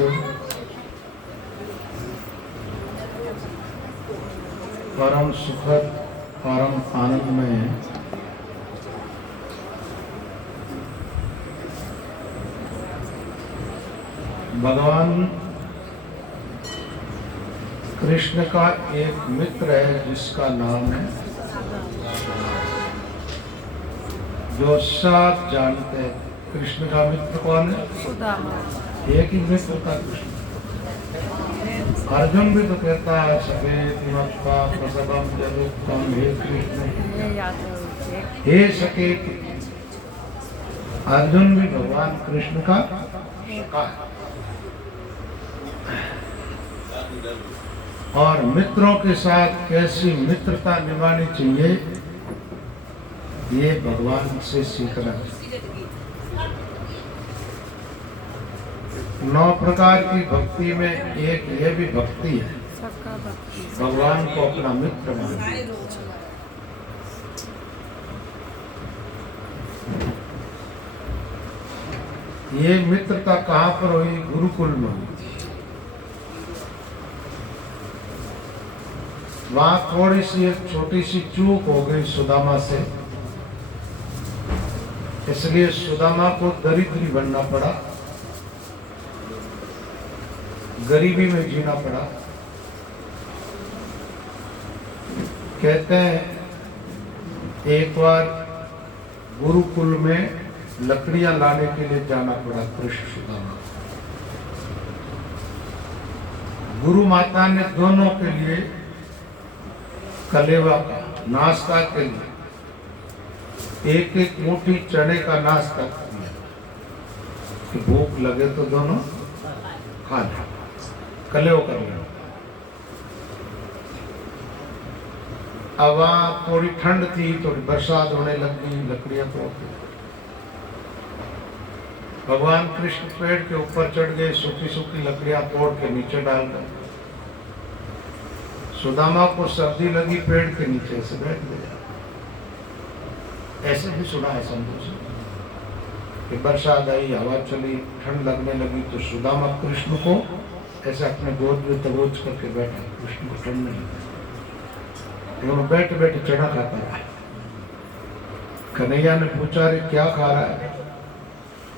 मित्र परम सुखद परम आनंदमय है। भगवान कृष्ण का एक मित्र है जिसका नाम है, जो सब जानते हैं। कृष्ण का मित्र कौन है? एक ही मित्र था कृष्ण। अर्जुन भी तो कहता है सकेत मत्वा प्रसवम जगुत्तम हे कृष्ण हे सकेत। अर्जुन भी भगवान कृष्ण का सखा है। और मित्रों के साथ कैसी मित्रता निभानी चाहिए ये भगवान से सीखना है। 9 प्रकार की भक्ति में एक ये भी भक्ति है, भगवान को अपना मित्र मानना। ये मित्रता कहाँ पर हुई? गुरुकुल में हुई। वहां थोड़ी सी एक छोटी सी चूक हो गई सुदामा से, इसलिए सुदामा को दरिद्री बनना पड़ा, गरीबी में जीना पड़ा। कहते हैं एक बार गुरुकुल में लकड़ियां लाने के लिए जाना पड़ा कृष्ण सुदामा। गुरु माता ने दोनों के लिए कलेवा का नाश्ता के लिए एक एक मुट्ठी चने का नाश्ता किया कि भूख लगे तो दोनों खा ले, कलेवा कर लेना। अब वहां थोड़ी ठंड थी, थोड़ी बरसात होने लगी, लकड़ियां तोड़ दी। भगवान कृष्ण पेड़ के ऊपर चढ़ गए, सूखी सूखी लकड़ियां तोड़ के नीचे डाल गए। सुदामा को सर्दी लगी, पेड़ के नीचे से बैठ गया। ऐसे भी सुना है संतों से कि बरसात आई, हवा चली, ठंड लगने लगी तो सुदामा कृष्ण को ऐसे अपने गोद में दबोच करके बैठा। कृष्ण को ठंड नहीं लगी, दोनों बैठे बैठे चना खाता रहा। कन्हैया ने पूछा, रे क्या खा रहा है?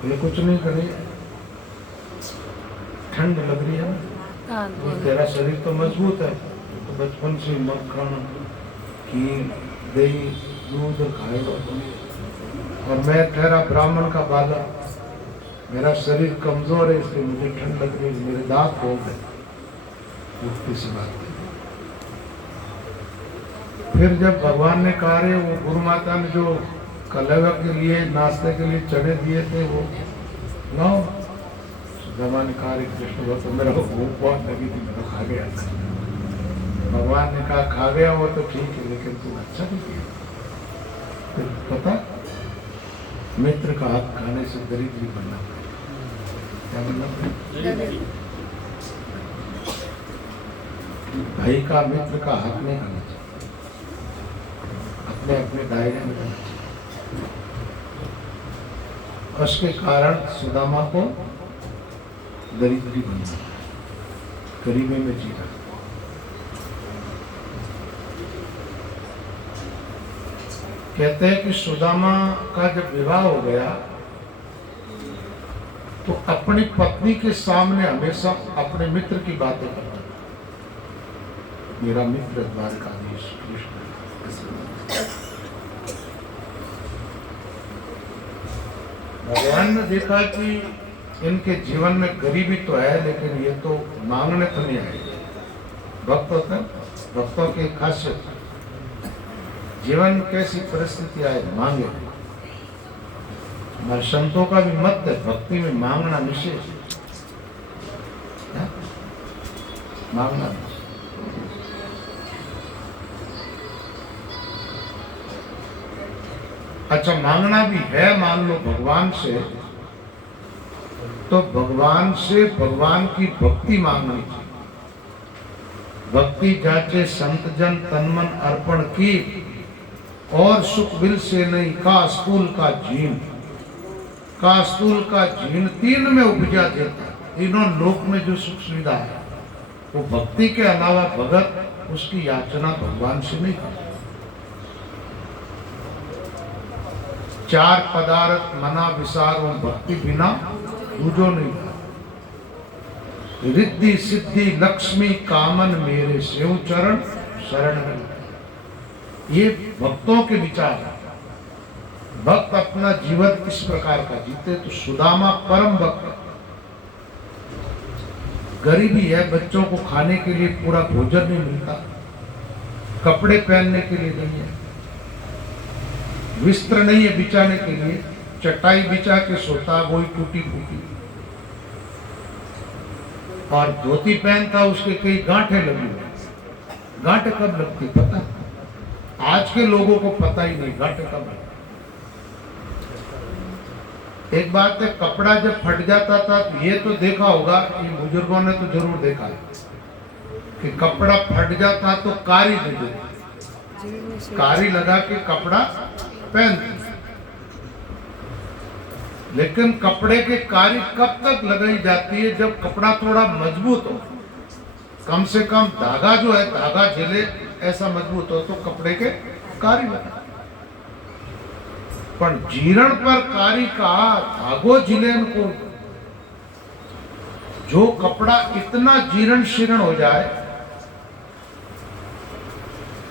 बोले कुछ नहीं कन्हैया, ठंड लग रही है ना। तो तेरा शरीर तो मजबूत है, तो बचपन से मक्खन खीर दही दूध खाएगा, और मैं ठहरा ब्राह्मण का बाला, मेरा शरीर कमजोर है, इसलिए मुझे ठंड लग रही है, मेरे दांत हो गए। उठती सी बात है। फिर जब भगवान ने कहा रे वो गुरु माता ने जो कलेवा के लिए नाश्ते के लिए चने दिए थे वो लाओ। सुदामा ने कहा रे कृष्ण वो तो मेरा भूख बहुत लगी थी, मैं खा गया था। भगवान ने कहा खा गया वो तो ठीक है, लेकिन तू अच्छा नहीं किया। फिर पता मित्र का हाथ खाने से दरिद्री बनना पड़ेगा। क्या बनना पड़ेगा? भाई का मित्र का हाथ नहीं खाना चाहिए, अपने अपने दायरे में रहना चाहिए। उसके कारण सुदामा को दरिद्री बनना, गरीबी में जीना। कहते हैं कि सुदामा का जब विवाह हो गया तो अपनी पत्नी के सामने हमेशा अपने मित्र की बातें करता था। मेरा मित्र द्वारकाधीश कृष्ण। भगवान ने देखा कि इनके जीवन में गरीबी तो है, लेकिन ये तो मांगने तो नहीं आए। भक्त होता है, भक्तों की खासियत जीवन कैसी परिस्थिति आए मांगे। हमारे संतों का भी मत है भक्ति में मांगना निषेध, मांगना निषेध। अच्छा मांगना भी है, मान लो भगवान से, तो भगवान से भगवान की भक्ति मांगनी चाहिए। भक्ति जाचे संत जन तन मन अर्पण की, और सुख बिल से नहीं कास्तूल का जीन। कास्तूल का जीन 3 में उपजा देता, तीनों लोक में जो सुख सुविधा है वो भक्ति के अलावा भगत उसकी याचना भगवान से नहीं करता। चार पदार्थ मना विसार और भक्ति बिना दूजो नहीं था। रिद्धि सिद्धि लक्ष्मी कामन मेरे सेव चरण शरण में। ये भक्तों के विचार है। भक्त अपना जीवन किस प्रकार का जीते, तो सुदामा परम भक्त, गरीबी है, बच्चों को खाने के लिए पूरा भोजन नहीं मिलता, कपड़े पहनने के लिए नहीं है, विस्त्र नहीं है बिछाने के लिए, चटाई बिछा के सोता वही टूटी फूटी, और धोती पहनता उसके कई गांठें लगी हुई। गांठें कब लगती पता? आज के लोगों को पता ही नहीं गांठें कब लगती। एक बात है, कपड़ा जब फट जाता था तो ये तो देखा होगा, ये बुजुर्गों ने तो जरूर देखा है कि कपड़ा फट जाता तो कारी दे देती, कारी लगा के कपड़ा पहनती। लेकिन कपड़े के कारी कब तक लगाई जाती है? जब कपड़ा थोड़ा मजबूत हो, कम से कम धागा जो है धागा झेले ऐसा मजबूत हो तो कपड़े के कारी लगा। पर जीर्ण पर कारी का धागो झिलेन को, जो कपड़ा इतना जीर्ण शीर्ण हो जाए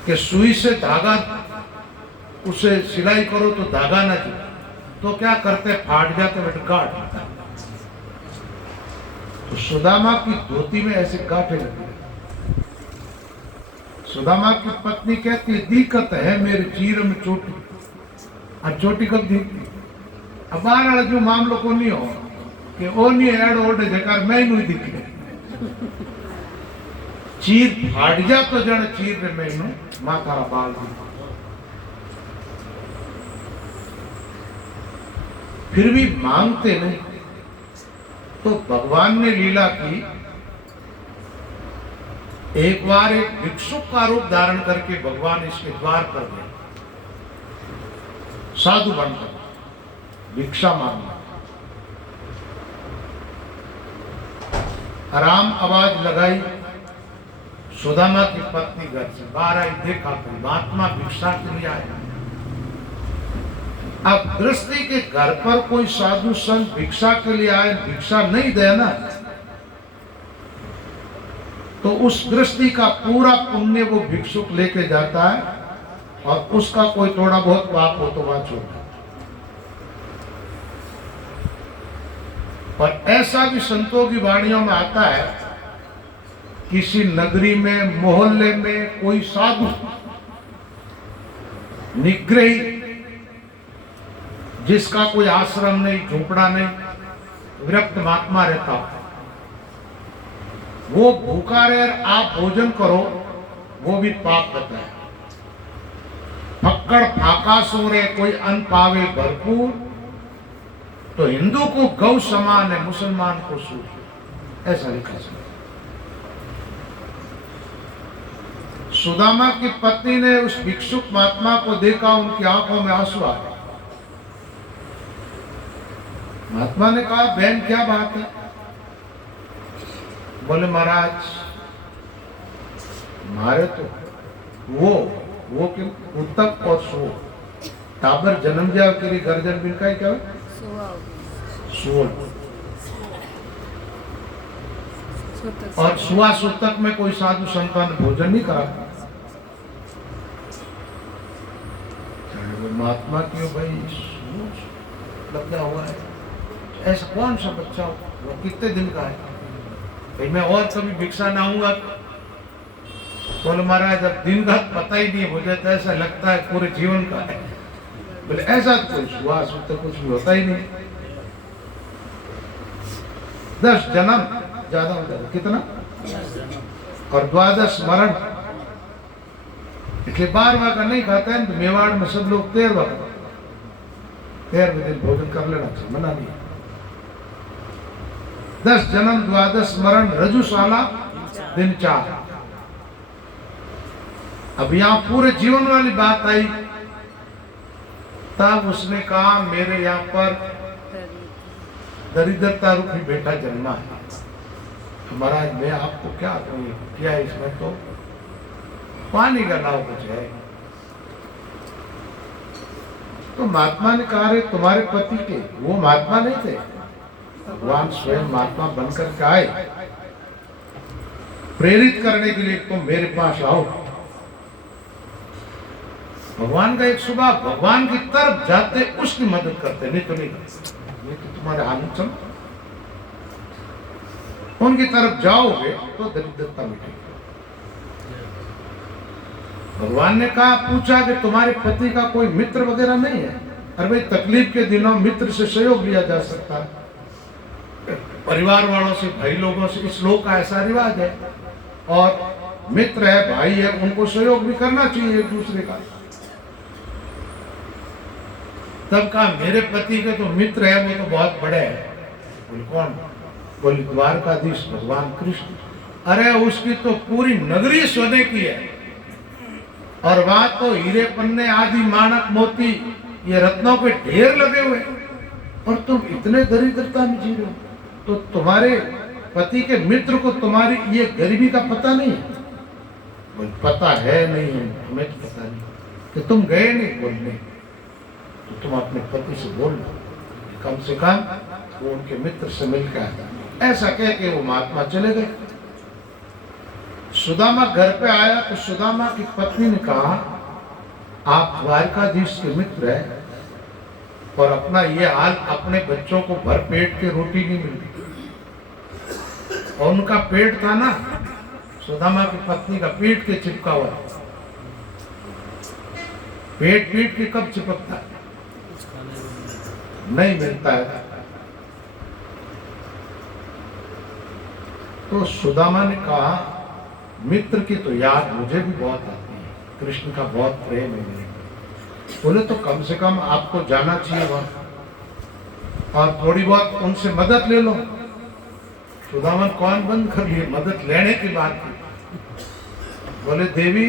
कि सुई से धागा उसे सिलाई करो तो धागा ना झिले, तो क्या करते? फाट जाते बेटे गांठ। तो सुदामा की धोती में ऐसे गांठें लगी। सुदामा की पत्नी कहती दिक्कत है मेरे चीर में चोटी। और चोटी कब दिखती? अब बार जो मामलो को नहीं हो कि ओ नहीं एड ओड जकार मैं नहीं दिखे, चीर फाट जा तो जन चीर रे मैं मातारा बाल दी। फिर भी मांगते नहीं। तो भगवान ने लीला की, एक बार एक भिक्षुक का रूप धारण करके भगवान इसके द्वार पर गए, साधु बनकर भिक्षा मांगना। आराम आवाज लगाई, सुदामा की पत्नी घर से बाहर आई, देखा तो महात्मा भिक्षा के लिए आया। अब गृहस्थी के घर पर कोई साधु संत भिक्षा के लिए आए, भिक्षा नहीं दे ना, तो उस गृहस्थी का पूरा पुण्य वो भिक्षुक लेके जाता है और उसका कोई थोड़ा बहुत पाप हो तो वहां छोड़। और ऐसा भी संतों की वाणियों में आता है, किसी नगरी में मोहल्ले में कोई साधु निग्रही, जिसका कोई आश्रम नहीं, झोपड़ा नहीं, विरक्त महात्मा रहता, वो भूखा रहे आप भोजन करो, वो भी पाप करता है। फक्कड़ फाका सोरे कोई अन्न पावे भरपूर, तो हिंदू को गौ समान है, मुसलमान को सूर, ऐसा लिखा है। सुदामा की पत्नी ने उस भिक्षुक महात्मा को देखा, उनकी आंखों में आंसू आ गए। महात्मा ने कहा बहन क्या बात है? बोले महाराज मारे तो वो क्यों उत्तक और सो टाबर जन्म जाओ के लिए गर्जन बिन का क्या सोल और सुआ सुतक में कोई साधु संतान भोजन नहीं करा। महात्मा क्यों भाई लगा हुआ है, ऐसा कौन सा बच्चा वो कितने दिन का है भाई, मैं और कभी भिक्षा ना आऊंगा। बोले महाराज अब दिन का पता ही नहीं, मुझे तो ऐसा लगता है पूरे जीवन का है। बोले ऐसा तो कोई सुहास तो कुछ भी होता ही नहीं। 10 जन्म ज्यादा हो जाता, कितना? और 12 स्मरण, इसलिए 12वां का नहीं खाता है। तो मेवाड़ में सब लोग 13वें दिन भोजन कर लेना चाहिए, मना नहीं। 10 जन्म 12 स्मरण रजुशाला दिन 4। अब यहां पूरे जीवन वाली बात आई, तब उसने कहा मेरे यहां पर दरिद्रता रूपी बेटा जन्मा है। महाराज मैं आपको क्या कहूँ, क्या इसमें तो पानी का नाव कुछ है। तो महात्मा ने कहा रे तुम्हारे पति के, वो महात्मा नहीं थे, भगवान स्वयं महात्मा बनकर के आए प्रेरित करने के लिए, तुम मेरे पास आओ। भगवान का एक स्वभाव, भगवान की तरफ जाते उसकी मदद करते, नहीं तो नहीं करते। ये तो तुम्हारे हालत चलो, उनकी तरफ जाओगे तो दरिद्रता मिटेगी। भगवान ने कहा, पूछा कि तुम्हारे पति का कोई मित्र वगैरह नहीं है? अरे भाई तकलीफ के दिनों मित्र से सहयोग लिया जा सकता है, परिवार वालों से, भाई लोगों से, इस लोक का ऐसा रिवाज है। और मित्र है, भाई है, उनको सहयोग भी करना चाहिए एक दूसरे का। तब कहा मेरे पति के तो मित्र है, वो तो बहुत बड़े हैं। बोले कौन? बोले द्वारकाधीश भगवान कृष्ण। अरे उसकी तो पूरी नगरी सोने की है, और वहां तो हीरे पन्ने आदि माणक मोती ये रत्नों के ढेर लगे हुए, और तुम इतने दरिद्रता में जी रहे हो। तो तुम्हारे पति के मित्र को तुम्हारी ये गरीबी का पता नहीं है? बोले पता है, नहीं है, हमें तो पता नहीं। कि तुम गए नहीं बोलने, तो तुम अपने पति से बोल लो, कम से कम वो उनके मित्र से मिलकर आता। ऐसा कह के वो महात्मा चले गए। सुदामा घर पे आया तो सुदामा की पत्नी ने कहा, आप द्वारकाधीश के मित्र हैं और अपना ये हाल, अपने बच्चों को भर पेट के रोटी नहीं मिलती। और उनका पेट था ना, सुदामा की पत्नी का पेट के चिपका हुआ। पेट पीट के कब चिपकता है? नहीं मिलता है। तो सुदामा ने कहा, मित्र की तो याद मुझे भी बहुत आती है, कृष्ण का बहुत प्रेम है मेरे। बोले तो कम से कम आपको जाना चाहिए वहां और थोड़ी बहुत उनसे मदद ले लो। सुदामा कौन बंद कर लिए, मदद लेने की बात की। बोले देवी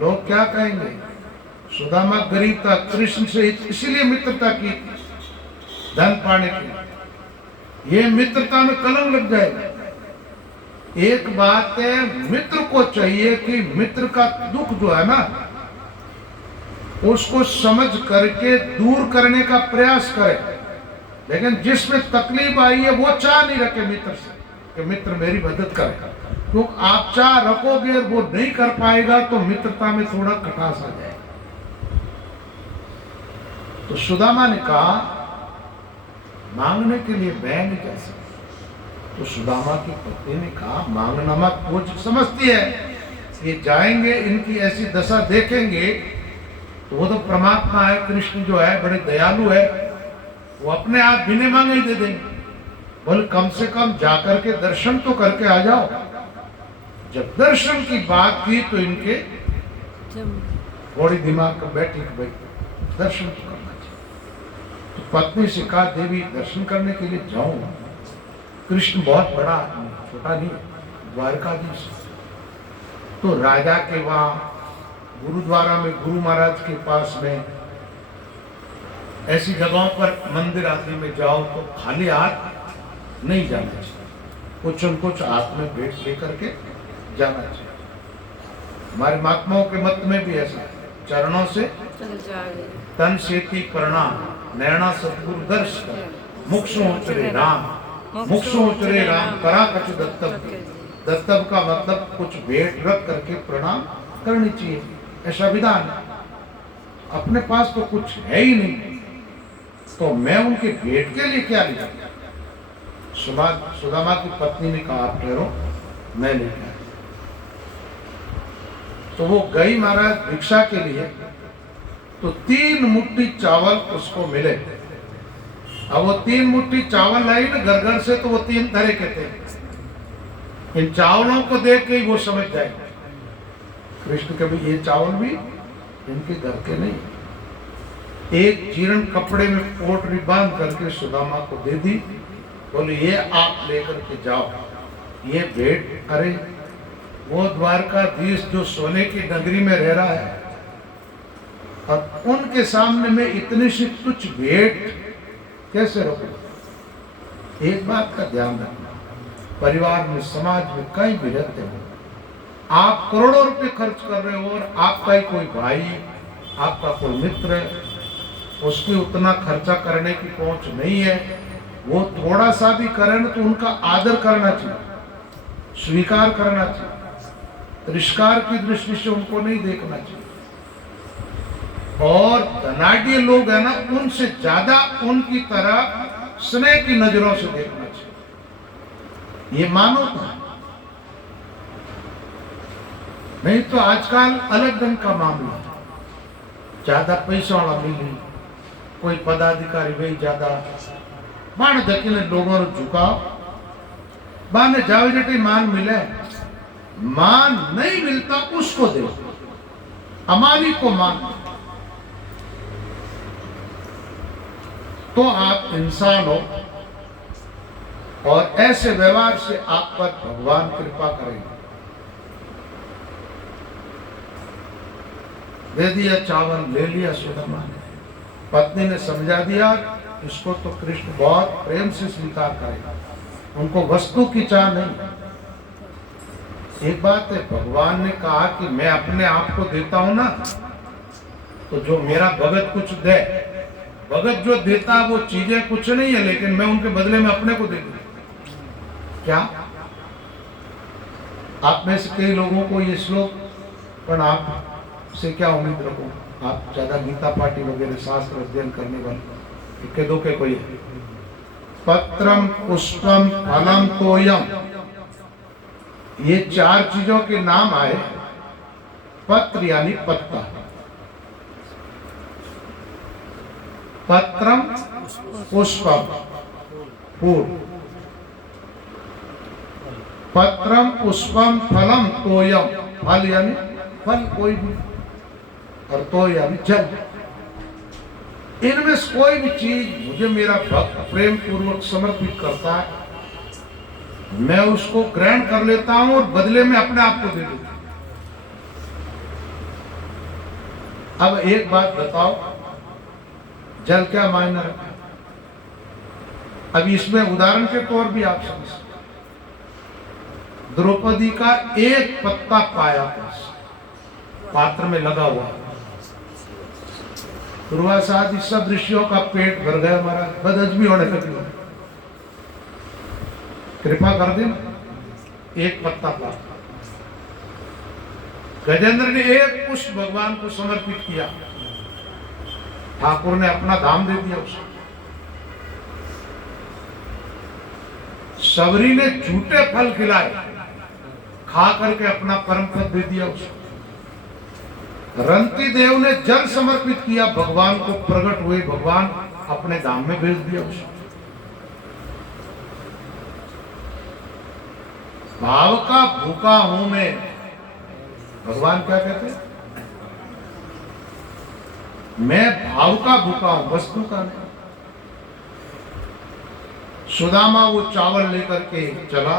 लोग क्या कहेंगे, सुदामा गरीब था, कृष्ण से इसीलिए मित्रता की, धन पाने की। ये मित्रता में कलंक लग जाएगा। एक बात है, मित्र को चाहिए कि मित्र का दुख जो है ना, उसको समझ करके दूर करने का प्रयास करे। लेकिन जिसमें तकलीफ आई है वो चाह नहीं रखे मित्र से कि मित्र मेरी मदद करे। तो आप चाह रखोगे, वो नहीं कर पाएगा तो मित्रता में थोड़ा खटास आ जाए। तो सुदामा ने कहा, मांगने के लिए मैं नहीं कह सकता। तो सुदामा की पत्नी ने कहा, मांगना मत, वो समझती है ये जाएंगे, इनकी ऐसी दशा देखेंगे तो वो तो परमात्मा है, कृष्ण जो है बड़े दयालु है, वो अपने आप बिना मांगे ही दे देंगे। बोले कम से कम जाकर के दर्शन तो करके आ जाओ। जब दर्शन की बात की तो इनके थोड़ी दिमाग का बैठी भाई दर्शन तो करना चाहिए। तो पत्नी से कहा, देवी दर्शन करने के लिए जाऊं, कृष्ण बहुत बड़ा आदमी, छोटा नहीं, द्वारकाधीश। तो राजा के वहां गुरुद्वारा में, गुरु महाराज के पास में, ऐसी जगहों पर मंदिर आदि में जाओ तो खाली हाथ नहीं जाना चाहिए, कुछ न कुछ हाथ में भेंट लेकर के जाना चाहिए। हमारे महात्माओं के मत में भी ऐसा है, चरणों से तन सेती प्रणाम, नैना सतगुरु दर्श कर, मुक्षों उतरे राम, मुक्षों उतरे राम, करा कछ दत्तव। दत्तव का मतलब कुछ भेंट रख करके प्रणाम करनी चाहिए, ऐसा विधान है। अपने पास तो कुछ है ही नहीं, तो मैं उनके भेंट के लिए क्या ले जाऊं? सुदामा की पत्नी ने कहा, आप ठहरो, मैं लेके आया। तो वो गई महाराज भिक्षा के लिए, तो 3 मुट्ठी चावल उसको मिले। अब वो 3 मुट्ठी चावल लाई ना घर घर से, तो वो 3 तरह के थे। इन चावलों को देख के ही वो समझ जाए कृष्ण के भी ये चावल भी इनके घर के नहीं। एक जीर्ण कपड़े में पोटली बांध करके सुदामा को दे दी। बोले ये आप लेकर के जाओ, ये भेंट। अरे वो द्वारकाधीश जो सोने की नगरी में रह रहा है, और उनके सामने में इतनी सी तुच्छ भेंट कैसे रोको? एक बात का ध्यान रखना, परिवार में, समाज में कहीं भी रहते हो, आप करोड़ों रुपए खर्च कर रहे हो और आपका ही कोई भाई, आपका कोई मित्र, उसकी उतना खर्चा करने की पहुंच नहीं है, वो थोड़ा सा भी करें तो उनका आदर करना चाहिए, स्वीकार करना चाहिए, तिरस्कार की दृष्टि से उनको नहीं देखना चाहिए। और धनाढ्य लोग है ना, उनसे ज्यादा उनकी तरह स्नेह की नजरों से देखना चाहिए। ये मानवता है। नहीं तो आजकल अलग ढंग का मामला है, ज्यादा पैसा वाला मिली, कोई पदाधिकारी भाई ज्यादा बाण धकीने लोगों को झुकाओ, बाने जावे जटी मान मिले, मान नहीं मिलता उसको दो, अमानी को मान, तो आप इंसान हो और ऐसे व्यवहार से आप पर भगवान कृपा करेंगे। दे दिया चावल, ले लिया सुदामा ने, पत्नी ने समझा दिया इसको तो कृष्ण बहुत प्रेम से स्वीकार करेगा, उनको वस्तु की चाह नहीं। एक बात है, भगवान ने कहा कि मैं अपने आप को देता हूं ना, तो जो मेरा भगत कुछ दे, भगत जो देता वो चीजें कुछ नहीं है, लेकिन मैं उनके बदले में अपने को दे दूं। क्या आप में से कई लोगों को ये श्लोक, पर आप से क्या उम्मीद रखो, आप ज्यादा गीता पाठी वगैरह शास्त्र अध्ययन करने वाले के दो के कोई है। पत्रम पुष्पम फलम तोयम, ये चार चीजों के नाम आए। पत्र यानी पत्ता, पत्रम पुष्पम फूल, पत्रम पुष्पम फलम तोयम, फल यानी फल कोई भी, और तो यानी जल। इनमें से कोई भी चीज मुझे मेरा भक्त प्रेम पूर्वक समर्पित करता है, मैं उसको ग्रहण कर लेता हूं और बदले में अपने आप को दे देता हूं। अब एक बात बताओ, जल क्या मायने रखता है? अब इसमें उदाहरण के तौर भी आप समझ सकते। द्रौपदी का एक पत्ता पाया पात्र में लगा हुआ, दुर्वासादि सब ऋषियों का पेट भर गया, हमारा बदहजमी होने लगी, कृपा कर दे, एक पत्ता पा। गजेंद्र ने एक पुष्प भगवान को समर्पित किया, ठाकुर ने अपना धाम दे दिया उसको। सबरी ने झूठे फल खिलाए, खा करके अपना परम पद दे दिया उसको। रंती देव ने जल समर्पित किया, भगवान को प्रकट हुए, भगवान अपने धाम में भेज दिया उसको। भाव का भूखा हूं मैं, भगवान क्या कहते हैं? मैं भाव का भूखा हूं, वस्तु का नहीं। सुदामा वो चावल लेकर के चला,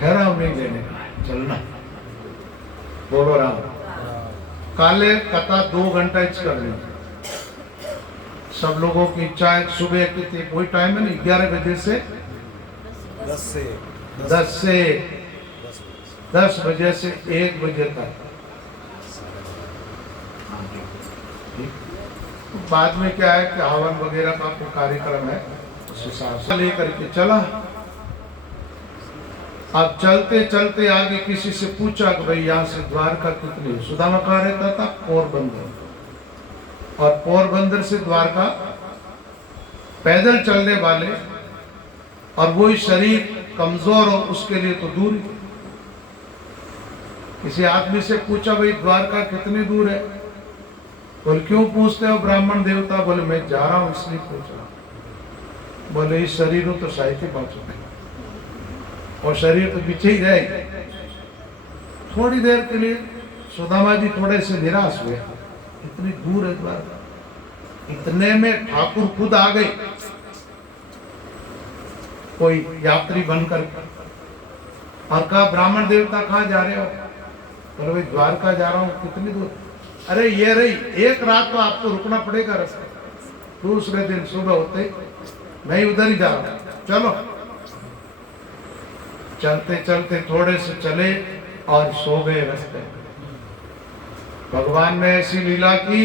ठहराव नहीं लेने का, चलना। बोलो राम। काले कथा 2 घंटा कर ली, सब लोगों की इच्छा है। सुबह की कोई टाइम है नहीं, 11 बजे से 10 बजे से 1 बजे तक। बाद में क्या है कि हवन वगैरह का कोई कार्यक्रम है, उस हिसाब से लेकर के चला। अब चलते चलते आगे किसी से पूछा कि भाई यहाँ से द्वारका कितनी? सुदामा कहाँ रहता था? पोरबंदर। और पोरबंदर से द्वारका पैदल चलने वाले, और वही शरीर कमजोर हो, उसके लिए तो दूर। किसी आदमी से पूछा भाई द्वारका कितनी दूर है? बोले क्यों पूछते हो ब्राह्मण देवता? बोले मैं जा रहा हूं इसलिए पूछ रहा हूं। बोले इस शरीर तो साहित्य पहुंचना, और शरीर तो पीछे ही रहे। थोड़ी देर के लिए सुदामा जी थोड़े से निराश हुए, इतनी दूर है द्वारका। इतने में ठाकुर खुद आ गए, कोई यात्री बनकर, और कहा ब्राह्मण देवता कहाँ जा रहे हो? बोले भाई द्वारका जा रहा हूँ। कितनी दूर? अरे ये रही, एक रात तो आपको रुकना पड़ेगा रास्ते, दूसरे दिन सुबह होते मैं उधर ही जा रहा हूँ, चलो। चलते चलते थोड़े से चले और सो गए रास्ते में। भगवान ने ऐसी लीला की,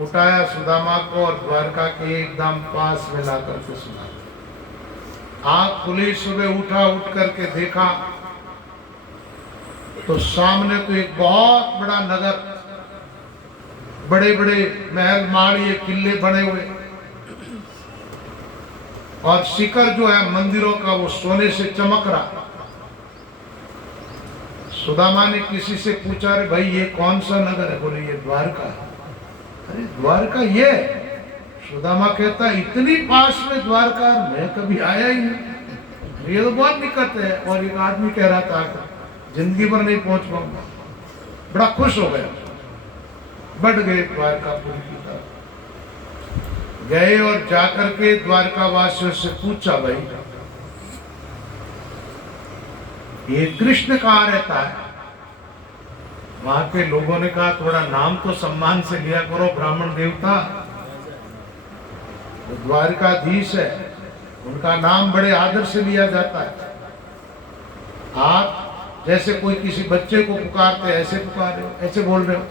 उठाया सुदामा को और द्वारका के एकदम पास में ला करके सुना। आँख खुली, सुबह उठा, उठ करके देखा तो सामने तो एक बहुत बड़ा नगर, बड़े बड़े महल माड़िए किले बने हुए, और शिखर जो है मंदिरों का वो सोने से चमक रहा। सुदामा ने किसी से पूछा, अरे भाई ये कौन सा नगर है? बोले ये द्वारका। अरे द्वारका ये? सुदामा कहता इतनी पास में द्वारका, मैं कभी आया ही नहीं, ये तो बहुत निकट है। और एक आदमी कह रहा था जिंदगी भर नहीं पहुंच पाऊंगा। बड़ा खुश हो गया, बढ़ गए द्वारकापुरी की तरफ गए और जाकर के द्वारका वासियों से पूछा, भाई ये कृष्ण कहाँ रहता है? वहां के लोगों ने कहा थोड़ा नाम तो सम्मान से लिया करो, ब्राह्मण देवता द्वारकाधीश है, उनका नाम बड़े आदर से लिया जाता है। आप जैसे कोई किसी बच्चे को पुकारते ऐसे पुकार रहे हो, ऐसे बोल रहे हो।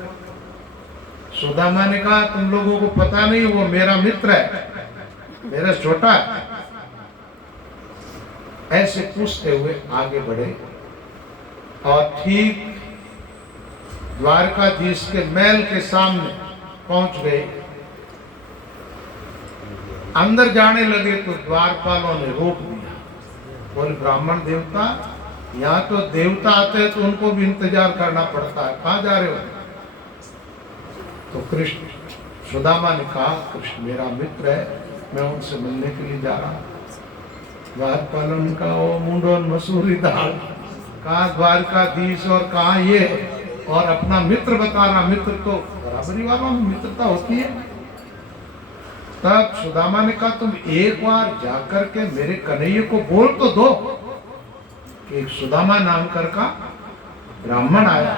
सुदामा ने कहा तुम लोगों को पता नहीं, वो मेरा मित्र है, मेरा छोटा है। ऐसे पूछते हुए आगे बढ़े और ठीक द्वारकाधीश के महल के सामने पहुंच गए। अंदर जाने लगे तो द्वारपालों ने रोक दिया। बोले ब्राह्मण देवता, यहाँ तो देवता आते हैं तो उनको भी इंतजार करना पड़ता है, कहाँ जा रहे हो? तो कृष्ण, सुदामा ने कहा कृष्ण मेरा मित्र है, मैं उनसे मिलने के लिए जा रहा हूँ। द्वारपालों ने कहा ओ मुंडो मसूरी दाल, कहाँ द्वारकाधीश और कहाँ ये, और अपना मित्र बता रहा। मित्र तो बराबरी वालों में मित्रता होती है। तब सुदामा ने कहा तुम एक बार जाकर के मेरे कन्हैया को बोल तो दो कि सुदामा नाम कर का ब्राह्मण आया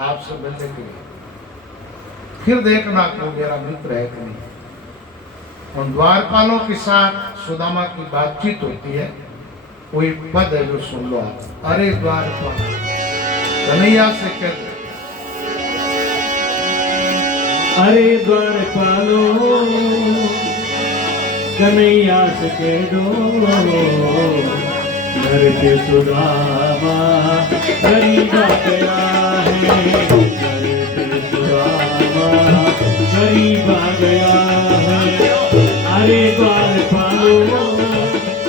आपसे मिलने के लिए, फिर देखना को मेरा मित्र है कि नहीं। उन द्वारपालों के साथ सुदामा की बातचीत होती है। कोई पद है जो सुन लो आप। अरे द्वारपाल कन्हैया से कहते, अरे द्वारपालो कन्हैया से कह दो, घर पे सुदामा गरीब गया है, घर पे सुदामा गरीब गया है। अरे द्वारपालो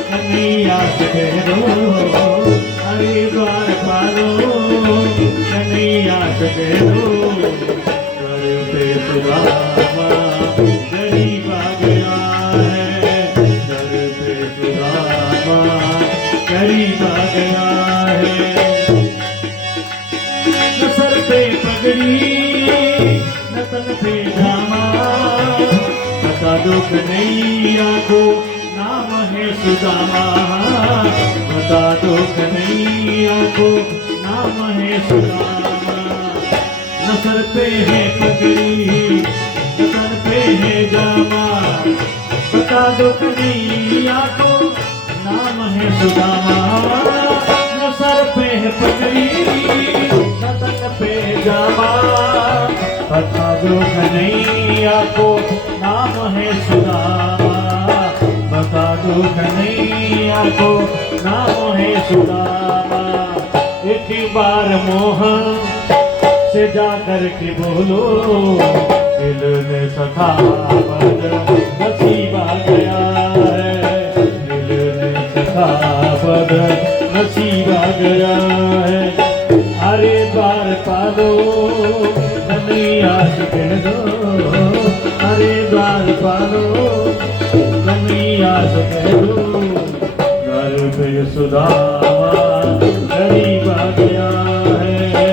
कन्हैया से कह दो, अरे द्वारपालो कन्हैया से कह दो, घर पे सुदामा गरीब गया है, घर पे सुदामा गरीब गया है। न सर पे पगड़ी न तन पे जामा, बता दो कन्हैया को नाम है सुदामा, बता दो कन्हैया को नाम है सुदामा। न सर पे है पगड़ी न तन पे है जामा, बता दो कन्हैया को नाम है सुदामा। न सर पे है पगड़ी न तन पे जामा, बता दो कन्हैया को नाम है सुदामा, बता दो कन्हैया को नाम है सुदामा। एक बार मोहन से जाकर के बोलो, दिल में सखा पद नसीबा गया है, दिल में सखा पद नसीबा गया है। अरे द्वारपालो कन्हैया से कह दो, अरे द्वारपालो कन्हैया से कह दो, घर पे सुदामा गरीब गया है,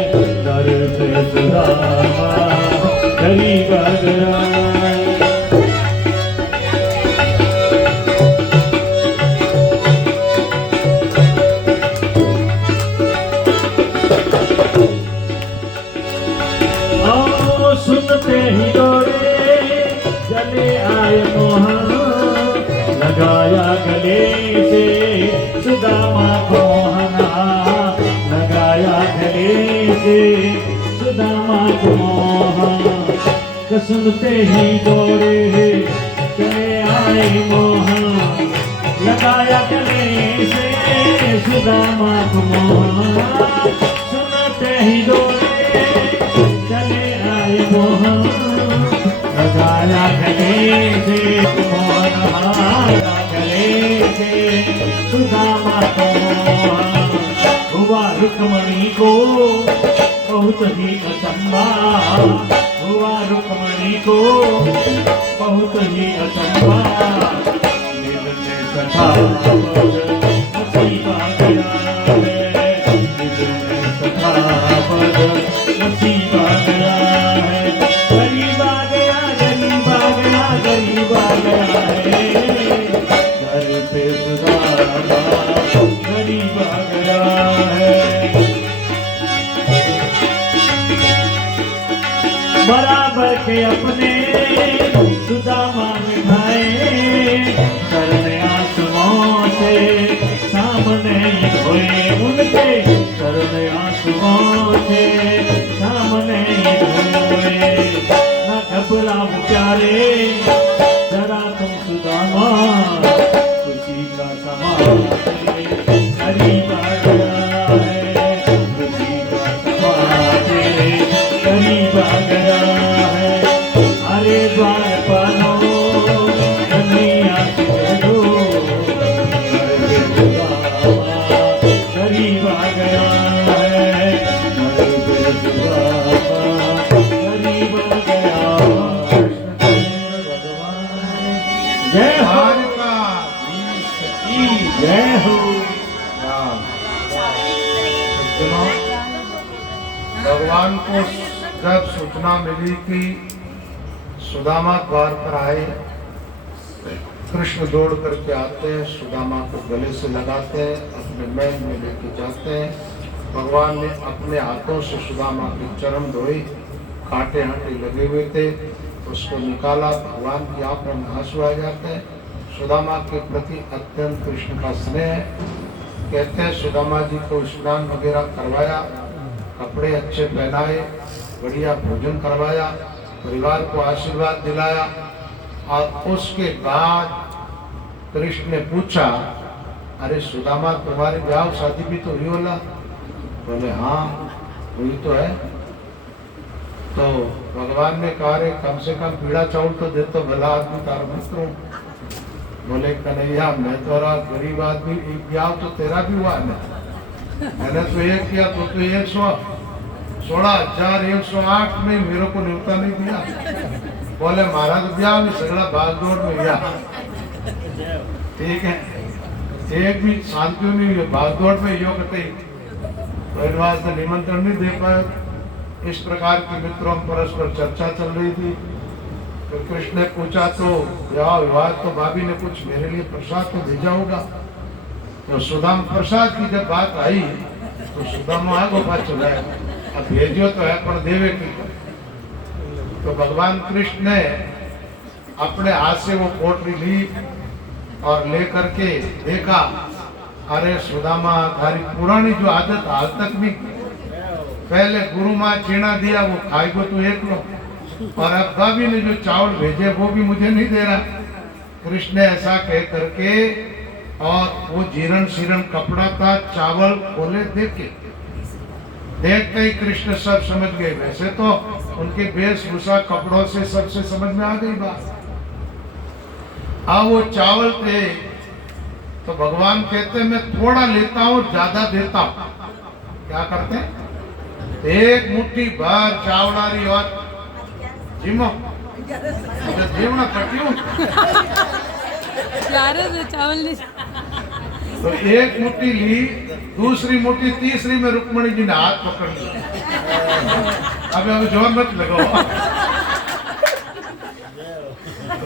घर पे सुदामा गरीब गया है। सुनते ही दौड़े चले आए मोहन, लगाया गले से सुदामा को सुनते ही दौड़े चले आए मोहन लगाया गले से सुदामा को मोहन सुनते ही दौड़े चले आए मोहन लगाया गले से मोहन गले से सुदामा को मोहन हुआ रुक्मणी को बहुत ही अचंबा हुआ रुक्मणी को बहुत ही अचंबा मिलने सखा पद नसीबा गया है मिलने सखा पद नसीबा गया है गरीबा गया गरीबा गया गरीबा गया है घर पे सुदामा गरीबा गया है बराबर के अपने सुदामा में खाए करने आंसुओं से सामने धोए उनके करने आंसुओं से सामने धोए न घबराओ प्यारे जरा तुम सुदामा खुशी का समा करीब आ गया है खुशी का समा करीब आ गया है अरे द्वारपालो कन्हैया के दो करीब आ गया है करीब आ गया जय हो जय हो भगवान को जब सूचना मिली कि सुदामा द्वार पर आए कृष्ण दौड़ करके आते हैं सुदामा को गले से लगाते हैं अपने महल में लेके जाते हैं भगवान ने अपने हाथों से सुदामा के चरण धोए कांटे हांटे लगे हुए थे उसको निकाला भगवान की आंखों में आंसू आ जाते हैं सुदामा के प्रति अत्यंत कृष्ण का स्नेह कहते हैं सुदामा जी को स्नान वगैरह करवाया कपड़े अच्छे पहनाए बढ़िया भोजन करवाया परिवार को आशीर्वाद दिलाया और उसके बाद कृष्ण ने पूछा अरे सुदामा तुम्हारे ब्याह शादी भी तो हुई होला बोले हाँ हुई तो है तो भगवान ने कहा रे कम से कम पीड़ा चावल तो दे तो भला आदमी तार मित्र बोले कन्हैया मैं तो गरीब आदमी ब्याह तो तेरा भी हुआ है मैंने तो एक किया तो 116,108 में मेरे को न्योता नहीं दिया बोले महाराज ब्याह में सगड़ा भागदौड़ में गया ठीक है एक भी शांति नहीं हुई भागदौड़ में यो कटे तो इन वास्ते निमंत्रण नहीं दे पाए इस प्रकार की मित्रों में परस्पर चर्चा चल रही थी तो कृष्ण ने पूछा तो ब्याह विवाह तो भाभी ने कुछ मेरे लिए प्रसाद तो भेजा होगा तो सुदाम प्रसाद की जब बात आई तो सुदामा आगो पाछो गया अब भेजो तो है पर देवे की तो भगवान कृष्ण ने अपने हाथ से वो पोटली ली और लेकर के देखा अरे सुदामा थारी पुरानी जो आदत हाल तक भी पहले गुरु माँ चीना दिया वो खाएगो तो एक लो और अब भाभी ने जो चावल भेजे वो भी मुझे नहीं दे रहा कृष्ण ने ऐसा कह करके और वो जीर्ण शीर्ण कपड़ा था चावल बोले देखे देखते ही कृष्ण सब समझ गए वैसे तो उनके वेशभूषा कपड़ों से सबसे समझ में आ गई बात वो चावल थे तो भगवान कहते मैं थोड़ा लेता हूँ ज्यादा देता हूँ क्या करते एक मुट्ठी भर चावलारी और जिमो जीवना कटियो चावल तो एक मुट्ठी ली दूसरी मुट्ठी तीसरी में रुक्मणी जी ने हाथ पकड़ लिया अब जोर मत लगाओ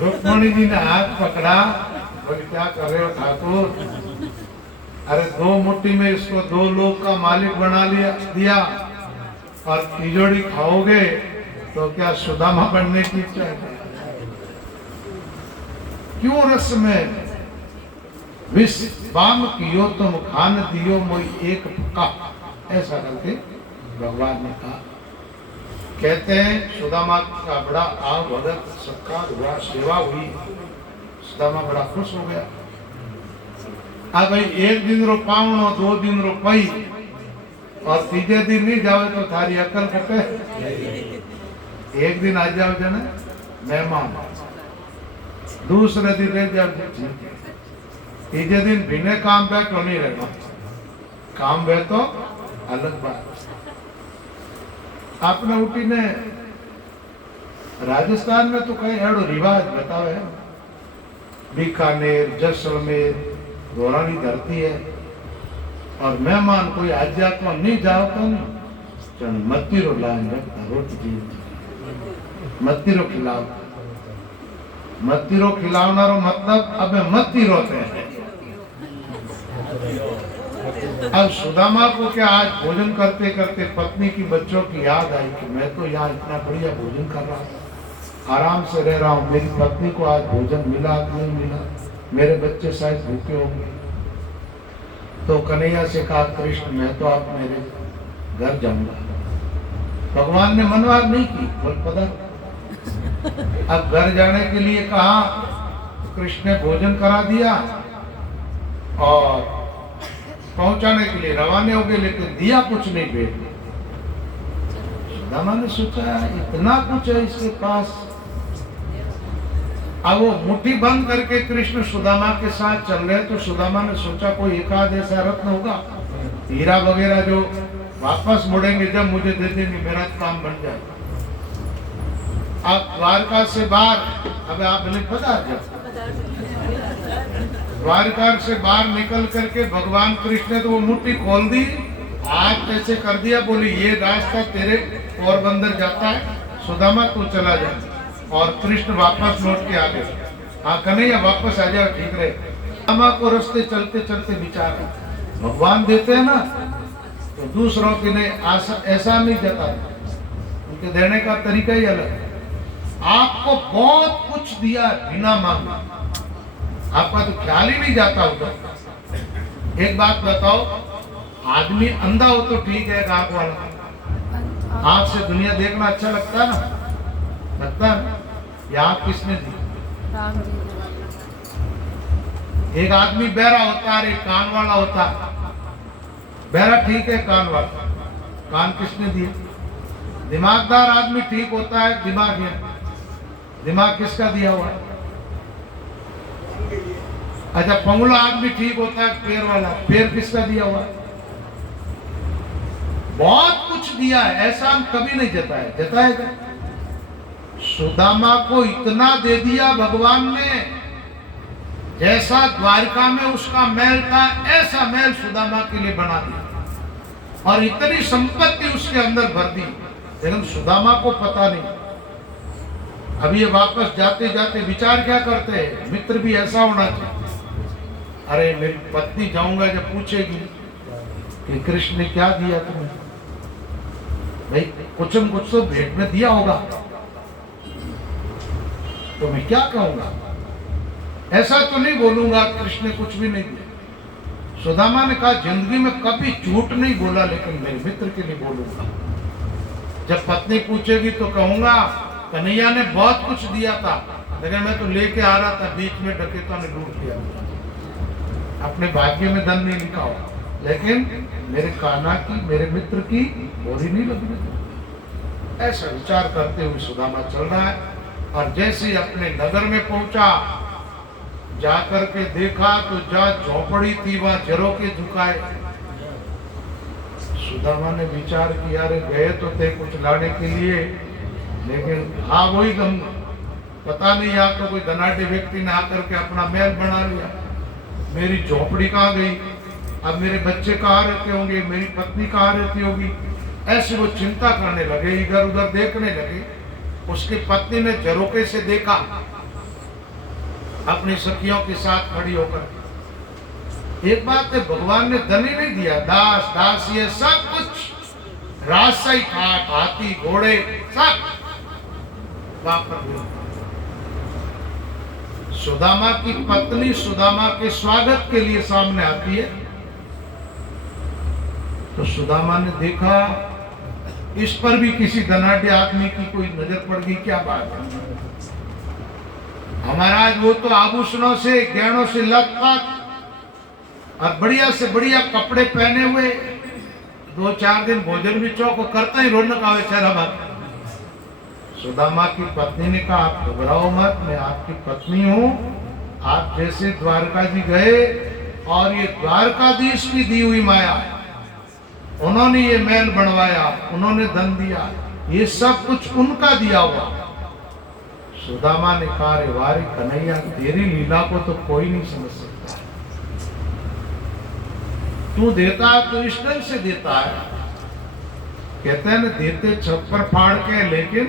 रुक्मणी जी ने हाथ पकड़ा बोले क्या कर रहे हो ठाकुर अरे दो मुट्ठी में इसको 2 लोग का मालिक बना दिया और तिजोरी खाओगे तो क्या सुदामा बनने की इच्छा है क्यों रस में विष बाम कियो तुम खान दियो मोई एक का ऐसा करके भगवान ने कहा कहते हैं सुदामा का बड़ा भगत सत्कार हुआ, सेवा हुई, सुदामा बड़ा खुश हो गया। अब भाई एक दिन रो पावनो, 2 दिन रो पई और तीजे दिन नहीं जावे तो थारी अकल कटे। एक दिन आ जाओ जने मेहमान, दूसरे दिन रह जाओ, तीजे दिन बिना काम पे तो नहीं रहना, काम पे तो अलग बात। आपने उठी ने राजस्थान में तो कई एड़ो रिवाज बतावे, बीकानेर, जैसलमेर घोड़ानी धरती है और मेहमान कोई आध्यात्म नहीं जाओ तो नहीं मत्तीरो लाइन रखता, रोटी जी मत्तीरो खिलाओ, मत्तीरो खिलावनारो मतलब अबे मत्ती रोते हैं। अब सुदामा को क्या आज भोजन करते करते पत्नी की बच्चों की याद आई कि मैं तो यहाँ इतना बढ़िया भोजन कर रहा था, आराम से रह रहा हूँ, मेरी पत्नी को आज भोजन मिला कि नहीं मिला, मेरे बच्चे शायद भूखे होंगे। तो कन्हैया से कहा कृष्ण मैं तो आप मेरे घर जाऊंगा। भगवान ने मनवार नहीं की, बोल पता। अब घर जाने के लिए कहा, कृष्ण ने भोजन करा दिया और पहुंचाने के लिए रवाने हो गए, लेकिन दिया कुछ नहीं भेज। सुदामा ने सोचा इतना कुछ है इसके पास। अब वो मुट्ठी बंद करके कृष्ण सुदामा के साथ चल रहे, तो सुदामा ने सोचा कोई एक आध ऐसा रत्न होगा, हीरा वगैरह जो वापस मुड़ेंगे जब मुझे दे देंगे, मेरा काम बन जाएगा। अब द्वारका से बाहर, अब आप नहीं पता द्वारका से बाहर निकल करके भगवान कृष्ण ने तो वो मुट्ठी खोल दी, हाथ ऐसे कर दिया, बोली ये रास्ता तेरे पोरबंदर जाता है, सुदामा तू चला जा। और कृष्ण वापस लौट के आ गए। हाँ कन्हैया वापस आ जाओ, ठीक रहे। सुदामा को रास्ते चलते चलते विचार, भगवान देते हैं ना तो दूसरों के लिए ऐसा नहीं देता, उनके देने का तरीका ही अलग है। आपको बहुत कुछ दिया बिना मांगे, आपका तो ख्याल ही नहीं जाता होगा। एक बात बताओ, आदमी अंधा हो तो ठीक है, आंख वाला, आंख से दुनिया देखना अच्छा लगता है ना, लगता है। ये आंख किसने दी? एक आदमी बहरा होता है, एक कान वाला होता है। बहरा ठीक है, कान वाला, कान किसने दिए? दिमागदार आदमी ठीक होता है, दिमाग है, दिमाग किसका दिया हुआ है? अच्छा पंगुला आदमी ठीक होता है, पैर वाला, पैर किसका दिया हुआ है? बहुत कुछ दिया है, ऐसा हम कभी नहीं जताएगा। सुदामा को इतना दे दिया भगवान ने, जैसा द्वारका में उसका महल था ऐसा महल सुदामा के लिए बना दिया और इतनी संपत्ति उसके अंदर भर दी। लेकिन सुदामा को पता नहीं। अब ये वापस जाते जाते विचार क्या करते हैं, मित्र भी ऐसा होना चाहिए। अरे मेरी पत्नी जाऊंगा जब पूछेगी कि कृष्ण ने क्या दिया तुम्हें, भाई कुछ न कुछ तो भेंट में दिया होगा, तो मैं क्या कहूंगा? ऐसा तो नहीं बोलूंगा कृष्ण ने कुछ भी नहीं दिया। सुदामा ने कहा जिंदगी में कभी झूठ नहीं बोला, लेकिन मेरे मित्र के लिए बोलूंगा। जब पत्नी पूछेगी तो कहूंगा कन्हैया ने बहुत कुछ दिया था, लेकिन मैं तो लेके आ रहा था, बीच में डकैतों ने लूट लिया। अपने भाग्य में धन नहीं लिखा हो, लेकिन मेरे कान्हा की, मेरे मित्र की बोरी नहीं लगी। ऐसा विचार करते हुए सुदामा चल रहा है और जैसे ही अपने नगर में पहुंचा, जाकर के देखा तो जहाँ झोपड़ी थी वहां झरोके झुकाए। सुदामा ने विचार किया, अरे गए तो थे कुछ लाने के लिए, लेकिन हाँ वही गम, पता नहीं यहाँ तो कोई धनाढ़ व्यक्ति ने आकर के अपना महल बना लिया। मेरी झोपड़ी कहाँ गई, अब मेरे बच्चे कहाँ रहते होंगे, मेरी पत्नी कहाँ रहती होगी। ऐसे वो चिंता करने लगे, इधर उधर देखने लगे। उसकी पत्नी ने झरोके से देखा अपनी सखियों के साथ खड़ी होकर। एक बात है, भगवान ने धन ही नहीं दिया, दास दास ये सब कुछ राजशाही ठाट, हाथी घोड़े सब वापर। सुदामा की पत्नी सुदामा के स्वागत के लिए सामने आती है, तो सुदामा ने देखा इस पर भी किसी धनाढ़ आदमी की कोई नजर पड़ गई, क्या बात है। हमारा वो तो आभूषणों से गहनों से लथपथ और बढ़िया से बढ़िया कपड़े पहने हुए, 2-4 दिन भोजन भी चौक करता ही रौनक आवे चेहरा बात। सुदामा की पत्नी ने कहा आप घबराओ मत, मैं आपकी पत्नी हूं। आप जैसे द्वारका जी गए और ये द्वारकाधीश की दी हुई माया, उन्होंने ये महल बनवाया, उन्होंने धन दिया, ये सब कुछ उनका दिया हुआ। सुदामा ने कहा रे वारी कन्हैया, तेरी लीला को तो कोई नहीं समझ सकता। तू देता है तो इस ढंग से देता है, कहते हैं ना देते छप्पर फाड़ के, लेकिन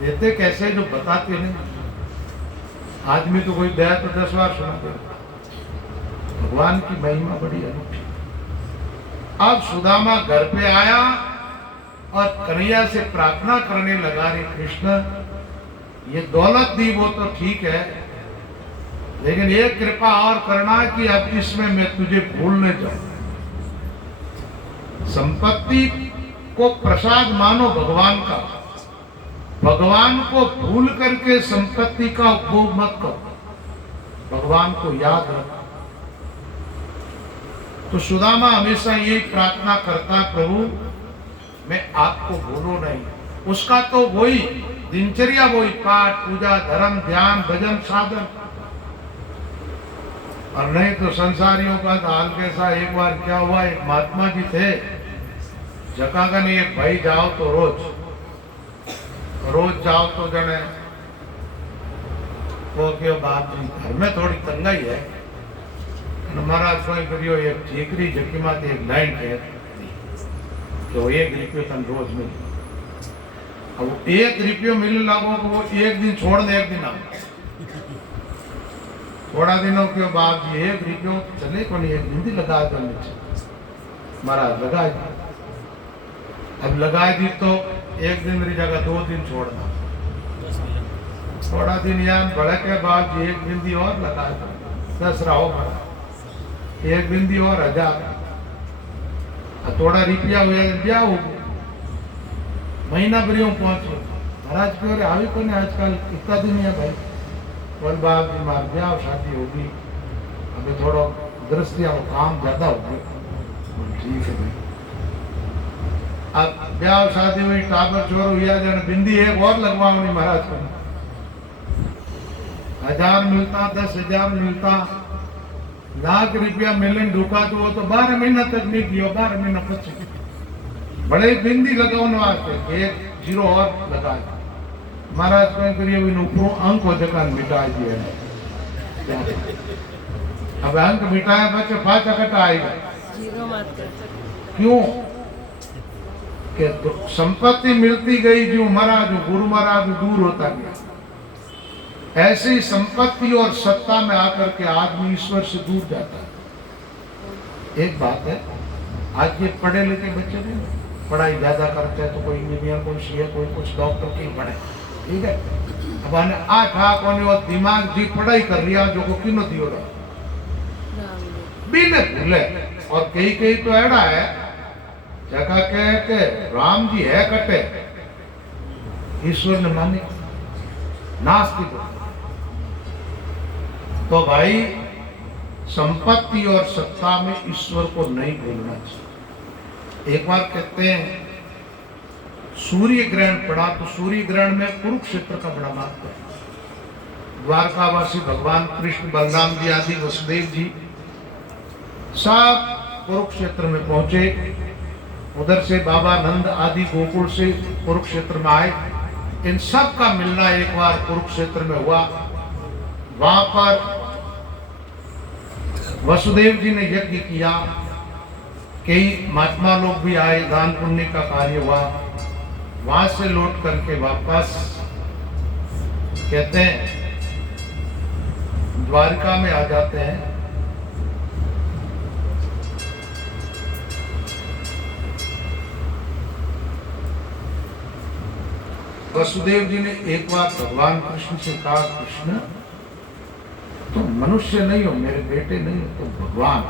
देते कैसे जो बताते नहीं। आदमी तो कोई दया तो 10 बार सुना दे। भगवान की महिमा बड़ी अनूठी। अब सुदामा घर पे आया और कन्हैया से प्रार्थना करने लगा, रे कृष्ण ये दौलत दी वो तो ठीक है, लेकिन ये कृपा और करना कि अब इसमें मैं तुझे भूल न जाऊं। संपत्ति को प्रसाद मानो भगवान का, भगवान को भूल करके संपत्ति का उपभोग मत करो, भगवान को याद रखो। तो सुदामा हमेशा यही प्रार्थना करता, प्रभु मैं आपको भूलो नहीं। उसका तो वही दिनचर्या, वही पाठ पूजा धर्म ध्यान भजन साधन, और नहीं तो संसारियों का हाल कैसा। एक बार क्या हुआ, एक महात्मा जी थे, जकागन एक भाई जाओ तो रोज जाओ तो जने वो क्यों बाप जी घर में थोड़ी तंगाई है, महाराज कोई करियो एक ठीकरी जकी माते एक लाइन है तो 1 रुपये तन रोज मिले। अब 1 रुपये मिलने लगो तो वो एक दिन छोड़ दे, एक दिन आ थोड़ा दिनों के बाद 1 रुपये चले को नहीं, एक दिन ही लगा दो महाराज लगा दी। अब लगा दी तो 1 दिन मेरी जगह 2 दिन छोड़ना, थोड़ा दिन यार बड़े के बाद 1 बिंदी और लगा दो, 10 रहो, 1 बिंदी और 1000, थोड़ा रुपया हुआ ब्याह हो महीना भरी पहुंचो। महाराज क्यों रे आवी को आजकल इतना दिन है भाई, बोल बाप जी मार ब्याह शादी होगी, अभी थोड़ा दृष्टि काम ज्यादा हो गया। ठीक है भाई, अब ब्याह शादी हुई, टाबर चोर हुआ, जन बिंदी एक और लगवाओ महाराज को, 1000 मिलता 10,000 मिलता, लाख रुपया मिलन ढूका तो वो तो 12 महीना तक नहीं दियो, 12 महीना पच्चीस बड़े बिंदी लगाने वास्ते 1 जीरो और लगा। महाराज कहीं करिए ऊपरों अंक हो जगह मिटा दिए, अब अंक मिटाया बच्चे 5 कटा आएगा, क्यों कि संपत्ति मिलती गई, जो महाराज गुरु महाराज दूर होता गया। ऐसी संपत्ति और सत्ता में आकर के आदमी ईश्वर से दूर जाता है। एक बात है, आज ये पढ़े लिखे बच्चे नहीं, पढ़ाई ज्यादा करते हैं तो कोई इंजीनियर, कोई सीए, कोई कुछ डॉक्टर की पढ़े, ठीक है। अब आने 8 कोने और दिमाग जी पढ़ाई कर लिया जो को किनो दियो रहा बिन भूले। और कई तो ऐसा है जगह कह के राम जी है कटे, ईश्वर ने माने नास्तिक। तो भाई संपत्ति और सत्ता में ईश्वर को नहीं भूलना चाहिए। एक बार कहते हैं सूर्य ग्रहण पड़ा, तो सूर्य ग्रहण में कुरुक्षेत्र का बड़ा महत्व है। द्वारकावासी भगवान कृष्ण, बलराम जी आदि वसुदेव जी सब कुरुक्षेत्र में पहुंचे। उधर से बाबा नंद आदि गोकुल से कुरुक्षेत्र में आए। इन सब का मिलना एक बार कुरुक्षेत्र में हुआ। वहां पर वसुदेव जी ने यज्ञ किया, कई महात्मा लोग भी आए, दान पुण्य का कार्य हुआ। वहां से लौट करके वापस कहते हैं द्वारका में आ जाते हैं। वसुदेव जी ने एक बार भगवान कृष्ण से कहा, कृष्ण तुम मनुष्य नहीं हो, मेरे बेटे नहीं हो, तुम भगवान।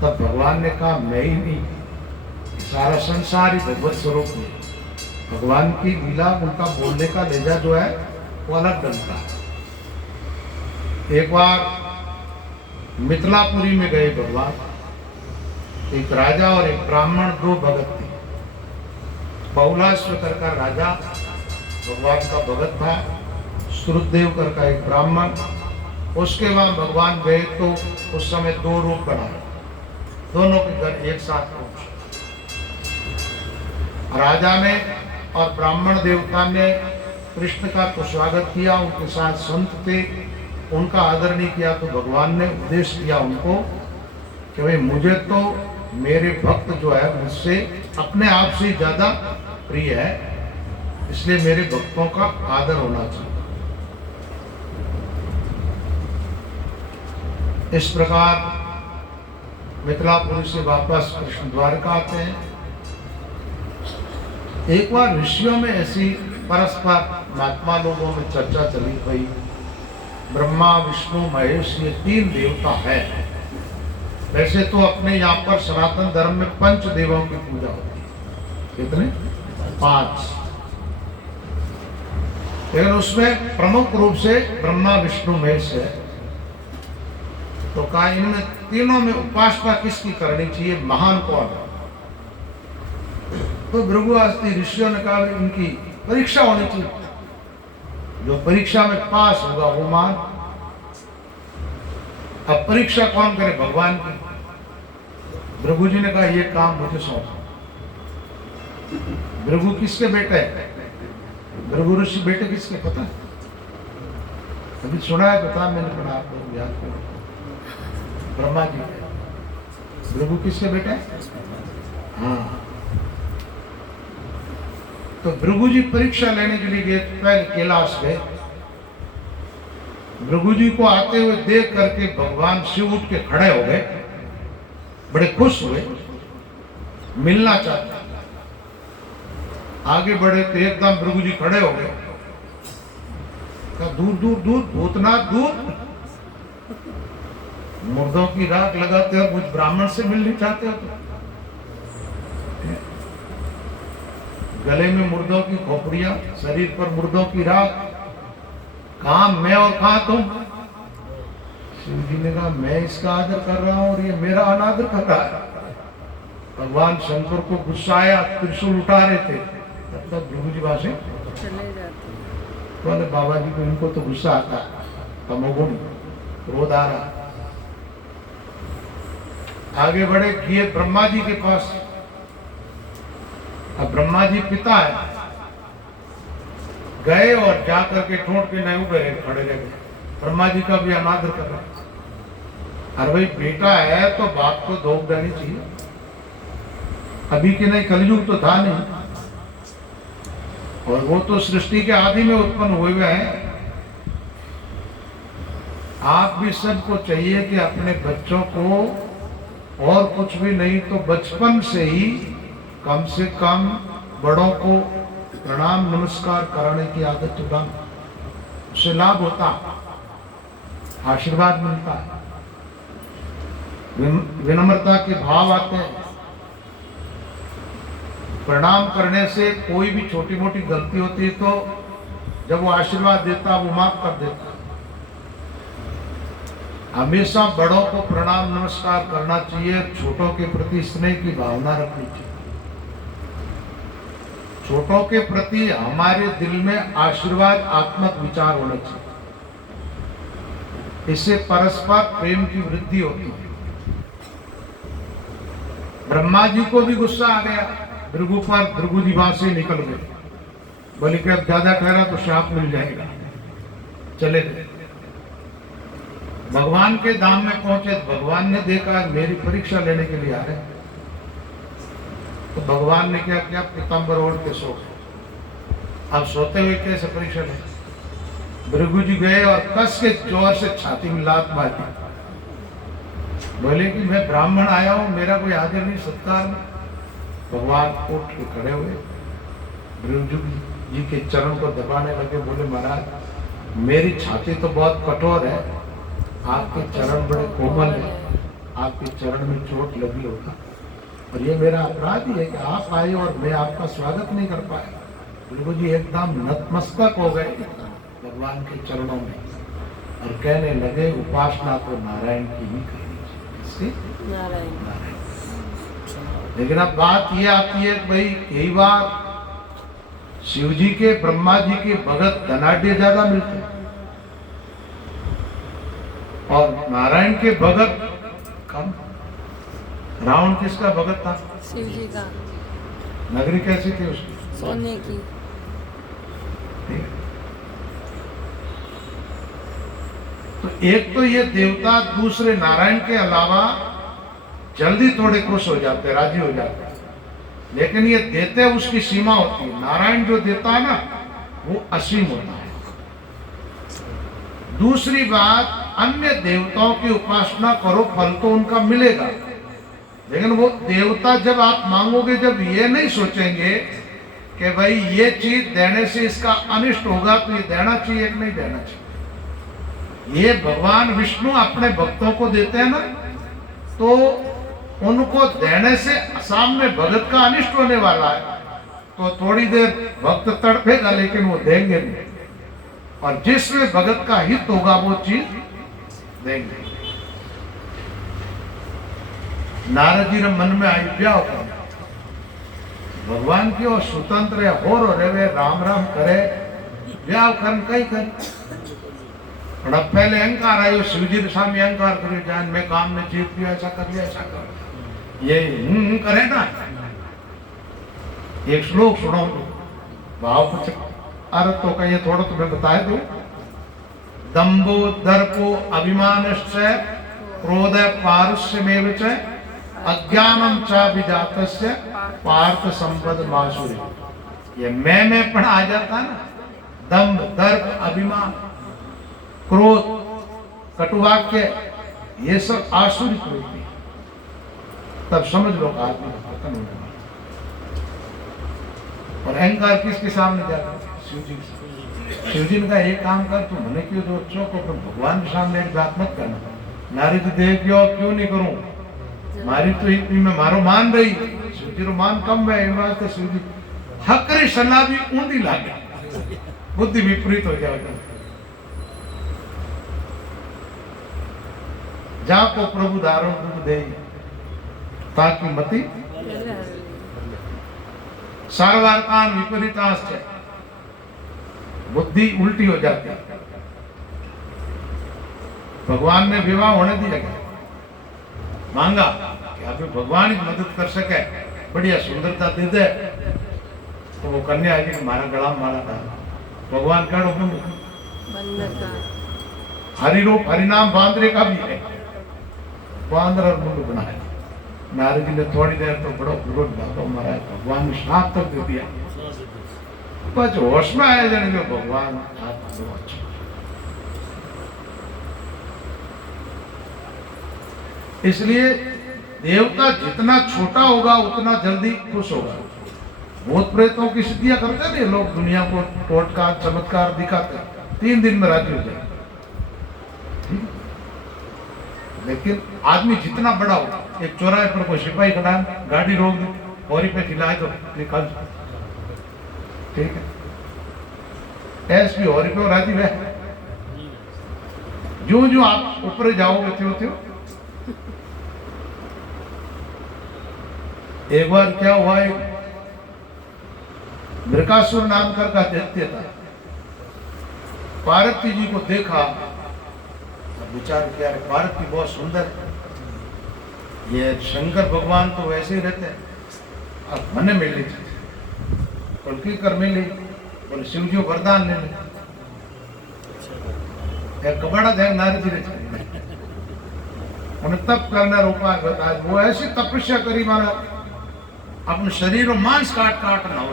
तब भगवान ने कहा मैं ही नहीं, सारा संसार ही भगवत स्वरूप है। भगवान की लीला, उनका बोलने का लहजा जो है वो अलग ढंग का है। एक बार मिथिलापुरी में गए भगवान, एक राजा और एक ब्राह्मण, दो भगत थे। बहुलाश्व कर का राजा भगवान का भगत था, श्रुतदेव कर का एक ब्राह्मण। उसके बाद भगवान गए तो उस समय दो रूप बनाए, दोनों के घर एक साथ पहुंचे। राजा ने और ब्राह्मण देवता ने कृष्ण का तो स्वागत किया, उनके साथ संत थे, उनका आदर नहीं किया। तो भगवान ने उपदेश दिया उनको कि भाई मुझे तो मेरे भक्त जो है मुझसे अपने आप से ज्यादा प्रिय है, इसलिए मेरे भक्तों का आदर होना चाहिए। इस प्रकार मिथिलापुरी से वापस कृष्ण द्वारका आते हैं। एक बार ऋषियों में ऐसी परस्पर महात्मा लोगों में चर्चा चली गई, ब्रह्मा विष्णु महेश ये तीन देवता है। वैसे तो अपने यहाँ पर सनातन धर्म में पंच देवों की पूजा होती है। कितने? 5। लेकिन उसमें प्रमुख रूप से ब्रह्मा विष्णु महेश है। तो कहा इनमें तीनों में उपासना किसकी करनी चाहिए, महान कौन है? तो भृगुआस्ति ऋषियों ने कहा इनकी परीक्षा होनी चाहिए, जो परीक्षा में पास होगा वो मान। अब परीक्षा कौन करे? भगवान की। भृगु जी ने कहा ये काम मुझे सौंपो। भृगु किसके बेटे है? भृगु ऋषि बेटे किसके पता है? अभी सुना है, बता, मैंने पढ़ा, आप लोग याद करो। ब्रह्मा जी। भृगु किसके बेटे हैं? हाँ। तो भृगु जी परीक्षा लेने के लिए गए, पहले कैलाश गए। भृगु जी को आते हुए देख करके भगवान शिव उठ के खड़े हो गए, बड़े खुश हुए, मिलना चाहते। आगे बढ़े तो एकदम भृगु जी खड़े हो गए, कहा दूर दूर दूर, भूतनाथ दूर, मुर्दों की राख लगाते हो, कुछ ब्राह्मण से मिलने चाहते हो? तो गले में मुर्दों की खोपड़ियां, शरीर पर मुर्दों की राख, कहां मैं और कहां तुम? शिव जी ने कहा मैं इसका आदर कर रहा हूं और ये मेरा अनादर कर रहा है। भगवान शंकर को गुस्सा आया, त्रिशूल उठा रहे थे, तब तक भृगु जी वहां से चले जाते। बोले बाबा जी को, इनको तो गुस्सा आता है, तमोगुण, क्रोध आ रहा। आगे बढ़े, किए ब्रह्मा जी के पास। अब ब्रह्मा जी पिता है, गए और जाकर के ठोंठ के नहीं उभे, खड़े रह गए। ब्रह्मा जी का भी अनादर कर रहा। अरे भाई बेटा है तो बाप को धोख देनी चाहिए। अभी के नहीं, कलयुग तो था नहीं, और वो तो सृष्टि के आदि में उत्पन्न हुए हुए हैं। आप भी सबको चाहिए कि अपने बच्चों को, और कुछ भी नहीं तो बचपन से ही कम से कम बड़ों को प्रणाम नमस्कार कराने की आदत डालो। उससे लाभ होता, आशीर्वाद मिलता है, विनम्रता के भाव आते हैं। प्रणाम करने से कोई भी छोटी मोटी गलती होती है तो जब वो आशीर्वाद देता वो माफ कर देता। हमेशा बड़ों को प्रणाम नमस्कार करना चाहिए, छोटों के प्रति स्नेह की भावना रखनी चाहिए। छोटों के प्रति हमारे दिल में आशीर्वाद आत्मक विचार होना चाहिए, इससे परस्पर प्रेम की वृद्धि होती है। ब्रह्मा जी को भी गुस्सा आ गया भृगु पर, भृगु जी वहां से निकल गए, बोले कि अब ज्यादा ठहरा तो श्राप मिल जाएगा, चले गए। भगवान के धाम में पहुंचे, भगवान ने देखा मेरी परीक्षा लेने के लिए आ रहे, तो भगवान ने क्या किया, पीताम्बर ओढ़ के सो गए। अब सोते हुए कैसे परीक्षा ले? भृगु जी गए और कस के जोर से छाती में लात मारी, बोले कि मैं ब्राह्मण आया हूं, मेरा कोई आदर नहीं, सत्कार नहीं। भगवान उठ के खड़े हुए, भृगु जी के चरण को दबाने लगे, बोले महाराज मेरी छाती तो बहुत कठोर है, आपके चरण बड़े कोमल है, आपके चरण में चोट लगी होगी, और ये मेरा अपराध ही है कि आप आए और मैं आपका स्वागत नहीं कर पाया। बिल्कुल जी एकदम नतमस्तक हो गए भगवान के चरणों में और कहने लगे उपासना तो नारायण की ही करनी चाहिए। किसकी? नारायण। लेकिन अब बात ये आती है कि भाई कई बार शिव जी के ब्रह्मा जी के भगत धनाढ़ ज्यादा मिलते हैं और नारायण के भगत कम। रावण किसका भगत था? शिव जी का। नगरी कैसी थी उसकी? सोने की। तो एक तो ये देवता दूसरे नारायण के अलावा जल्दी थोड़े खुश हो जाते, राजी हो जाते, लेकिन ये देते उसकी सीमा होती है। नारायण जो देता है ना वो असीम होता है। दूसरी बात, अन्य देवताओं की उपासना करो फल तो उनका मिलेगा, लेकिन वो देवता जब आप मांगोगे जब ये नहीं सोचेंगे कि भाई ये चीज देने से इसका अनिष्ट होगा तो ये देना चाहिए कि नहीं देना चाहिए। ये भगवान विष्णु अपने भक्तों को देते हैं ना, तो उनको देने से सामने भगत का अनिष्ट होने वाला है तो थोड़ी देर भक्त तड़पेगा लेकिन वो देंगे नहीं, और जिसमें भगत का हित होगा वो चीज देंगे। नारद जी मन में आई ब्याह भगवान की और स्वतंत्र है हो रे राम राम करे ब्याह कर कई कर। और अब पहले अहंकार आयो, शिव जी के सामने अहंकार करे जान मैं काम में जीत लिया, ऐसा कर लिया, ऐसा कर ये करे ना। एक श्लोक सुनो भाव कुछ अर्थ तो कहिए थोड़ा तुम्हें बताए दो। दंभो दर्पो अभिमानश्च क्रोध पारुष्यमेव च अज्ञानम च विजातस्य पार्थ संपद मासुरी। ये मैं पढ़ा आ जाता ना, दंभ दर्प अभिमान क्रोध कटुवाक्य ये सब आसुरी प्रवृत्ति, तब समझ लो आदमी खत्म होने वाला। और अहंकार किसके सामने जाता? शिव जी। शिव जी ने कहा एक काम कर, तू मने क्यों जो चौक पर भगवान के सामने एक बात मत करना। नारी तो देख क्यों नहीं करूं, मारी तो इतनी में मारो मान रही, शिव जी रो मान कम है। इन वास्ते शिव जी हकरी सलाह भी ऊंधी लागे, बुद्धि विपरीत हो जाएगा। जाको प्रभु दारुण दुख दे ताकि मति सर्वार्थान विपरीताश्च, बुद्धि उल्टी हो जाती है। भगवान ने विवाह होने दिया, मांगा कि आप भगवान ही मदद कर सके, बढ़िया सुंदरता दे दे, तो वो कन्या आई कि हमारा गला मारा था। भगवान का हरि रूप हरिनाम बांदरे का भी है, बांदर और मुंड बनाया। नारद जी ने थोड़ी देर तो बड़ो विरोध बातों मारा, भगवान ने श्राप तक दे दिया। बस होश में आया जाने जो भगवान अच्छा। इसलिए देवता जितना छोटा होगा उतना जल्दी खुश होगा। भूत प्रेतों की सिद्धियां करते नहीं लोग, दुनिया को टोटका चमत्कार दिखाते, 3 दिन में राजी हो जाए। लेकिन आदमी जितना बड़ा हो, एक चौराहे पर कोई सिपाही खड़ा है, गाड़ी रोक दी और पे खिलाए तो निकाल, ठीक है। एसपी और पे राजी है, जो आप ऊपर जाओगे त्यों एक बार क्या हुआ, एक मृकासुर नाम का दैत्य था, पार्वती जी को देखा, विचार किया पार्वती बहुत सुंदर, ये शंकर भगवान तो वैसे ही रहते हैं, अब मने मिल ली कल्की कर मिली, बोले शिव जी वरदान ले ले, कबाड़ा देख नारी जी ने उन्हें तप करना रोका बताया। वो ऐसी तपस्या करी मारा अपने शरीर में मांस काट काट ना हो,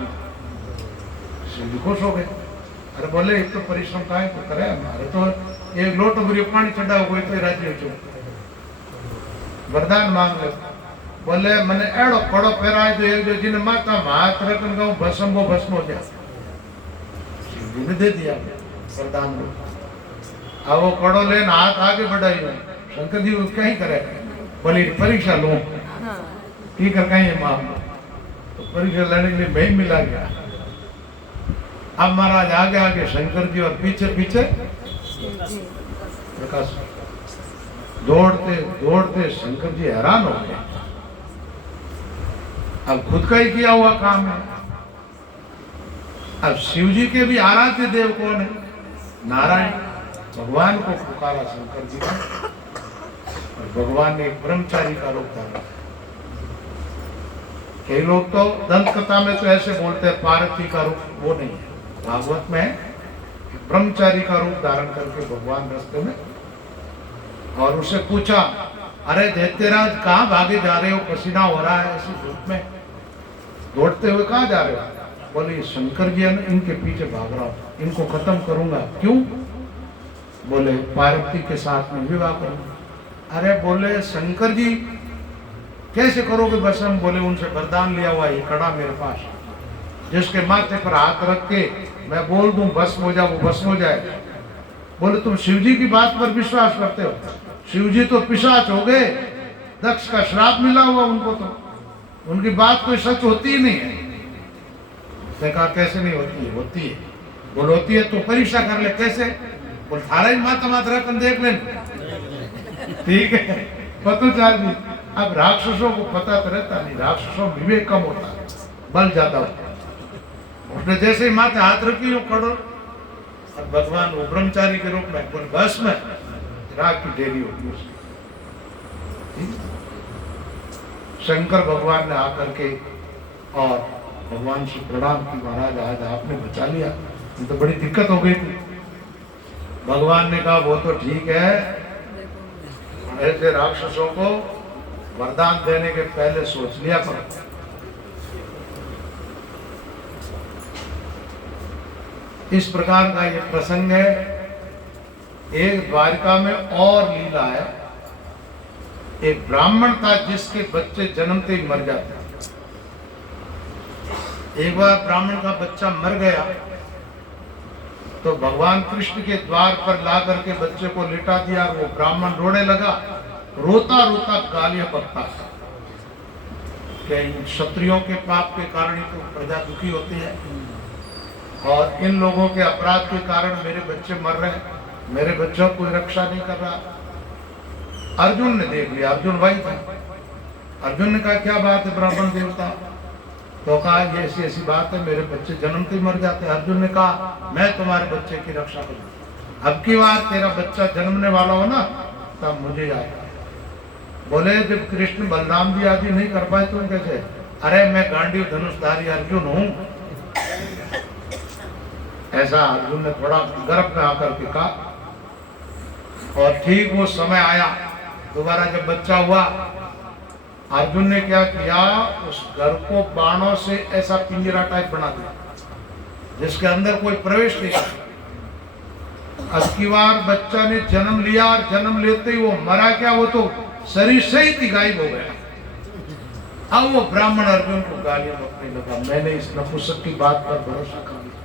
शिव जी खुश हो गए। अरे बोले एक तो परिश्रम का है तो करे, हमारे तो एक लोटो भरी पानी चढ़ा हुआ तो राजी हो, वरदान मांग ले। बोले मैंने एड़ो कड़ो पहराए तो एक जो जिन्हें माता हाथ रखन गऊ भस्म वो भस्म हो जाए, शिव ने दे दिया वरदान को। अब वो कड़ो लेन हाथ आगे बढ़ाई, शंकर जी क्या ही करे, बोले परीक्षा लो। की कर कहीं ये मामला, तो परीक्षा लड़ने के लिए मैं ही मिला गया। अब महाराज आगे आगे शंकर जी और पीछे पीछे प्रकाश। दौड़ते दौड़ते शंकर जी हैरान हो गए, अब खुद का ही किया हुआ काम है। अब शिव जी के भी आराध्य देव कौन है? नारायण। भगवान को पुकारा शंकर जी ने, और भगवान ने ब्रह्मचारी का रूप धारण। कई लोग तो दंत कथा में तो ऐसे बोलते हैं पार्वती का रूप, वो नहीं है। भागवत में ब्रह्मचारी का रूप धारण करके भगवान रास्ते में, और उसे पूछा, अरे दैत्यराज कहाँ भागे जा रहे हो, पसीना हो रहा है ऐसी धूप में, दौड़ते हुए कहाँ जा रहे हो? बोले शंकर जी है, इनके पीछे भाग रहा हूँ, इनको खत्म करूंगा। क्यों? बोले पार्वती के साथ में विवाह करूंगा। अरे बोले शंकर जी कैसे करोगे भस्म? बोले उनसे वरदान लिया हुआ ये कड़ा मेरे पास, जिसके माथे पर हाथ रख के मैं बोल दूं भस्म हो जाए, वो भस्म हो जाए। बोले तुम शिव जी की बात पर विश्वास करते हो? शिव जी तो पिशाच हो गए, दक्ष का श्राप मिला हुआ उनको, तो उनकी बात कोई सच होती ही नहीं है। उसने कहा कैसे नहीं होती है? होती है। बोल होती है तो परीक्षा कर ले। कैसे? बोल थारा ही माता माता रखन देख ले। ठीक है, पता चल जी। अब राक्षसों को पता तो रहता नहीं, राक्षसों में विवेक कम होता है, बल ज्यादा होता है। उसने जैसे ही माथे हाथ रखी हो खड़ो, और भगवान वो ब्रह्मचारी के रूप में बोल बस में राग की ढेरी होती है। शंकर भगवान ने आकर के और भगवान से प्रणाम की, महाराज आज आपने बचा लिया, ये तो बड़ी दिक्कत हो गई थी। भगवान ने कहा वो तो ठीक है, ऐसे राक्षसों को वरदान देने के पहले सोच लिया करो। इस प्रकार का ये प्रसंग है। एक द्वारिका में और लीला है। एक ब्राह्मण था जिसके बच्चे जन्मते ही मर जाते। एक बार ब्राह्मण का बच्चा मर गया तो भगवान कृष्ण के द्वार पर ला करके बच्चे को लिटा दिया। वो ब्राह्मण रोने लगा, रोता रोता गालियां बकता था कि इन क्षत्रियों के पाप के कारण ही तो प्रजा दुखी होती है, और इन लोगों के अपराध के कारण मेरे बच्चे मर रहे हैं, मेरे बच्चों को कोई रक्षा नहीं कर रहा। अर्जुन ने देख लिया, अर्जुन वही था। अर्जुन ने कहा क्या बात है ब्राह्मण देवता? तो कहा ये ऐसी ऐसी बात है, मेरे बच्चे जन्मते ही मर जाते हैं। अर्जुन ने कहा मैं तुम्हारे बच्चे की रक्षा करूंगा, अब की बार तेरा बच्चा जन्मने वाला हो ना तब मुझे याद। बोले जब कृष्ण बलराम जी आदि नहीं कर पाए तुम कैसे? अरे मैं गांडीव धनुषधारी अर्जुन हूं। ऐसा अर्जुन ने थोड़ा गर्भ में आकर के कहा। और ठीक वो समय आया, दोबारा जब बच्चा हुआ, अर्जुन ने क्या किया, उस घर को बाणों से ऐसा पिंजरा टाइप बना दिया जिसके अंदर कोई प्रवेश नहीं कर। अब की बार बच्चा ने जन्म लिया, और जन्म लेते ही वो मरा क्या, वो तो शरीर से ही गायब हो गया। अब वो ब्राह्मण अर्जुन को गालियां बकने लगा, मैंने इस नपुंसक की बात पर भरोसा कर लिया,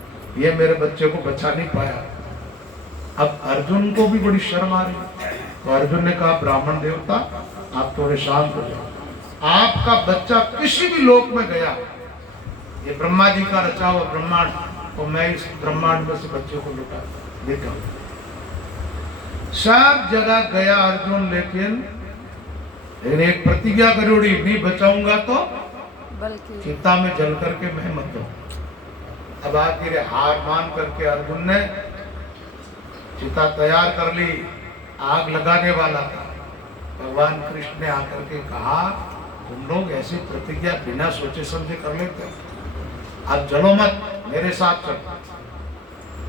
ये मेरे बच्चे को बचा नहीं पाया। अब अर्जुन को भी बड़ी शर्म आ रही, तो अर्जुन ने कहा ब्राह्मण देवता आप थोड़े शांत हो जाओ, आपका बच्चा किसी भी लोक में गया, ये ब्रह्मा जी का रचा हुआ ब्रह्मांड, तो मैं इस ब्रह्मांड में से बच्चे को लुटा देता हूं। सब जगह गया अर्जुन, लेकिन एक प्रतिज्ञा करोड़ी नहीं बचाऊंगा तो चिता में जल करके मैं मत दूं। अब आखिर हार मान करके अर्जुन ने चिता तैयार कर ली, आग लगाने वाला था। भगवान कृष्ण ने आकर के कहा तुम लोग ऐसी प्रतिज्ञा बिना सोचे समझे कर लेते हो, अब जलो मत, मेरे साथ चलो।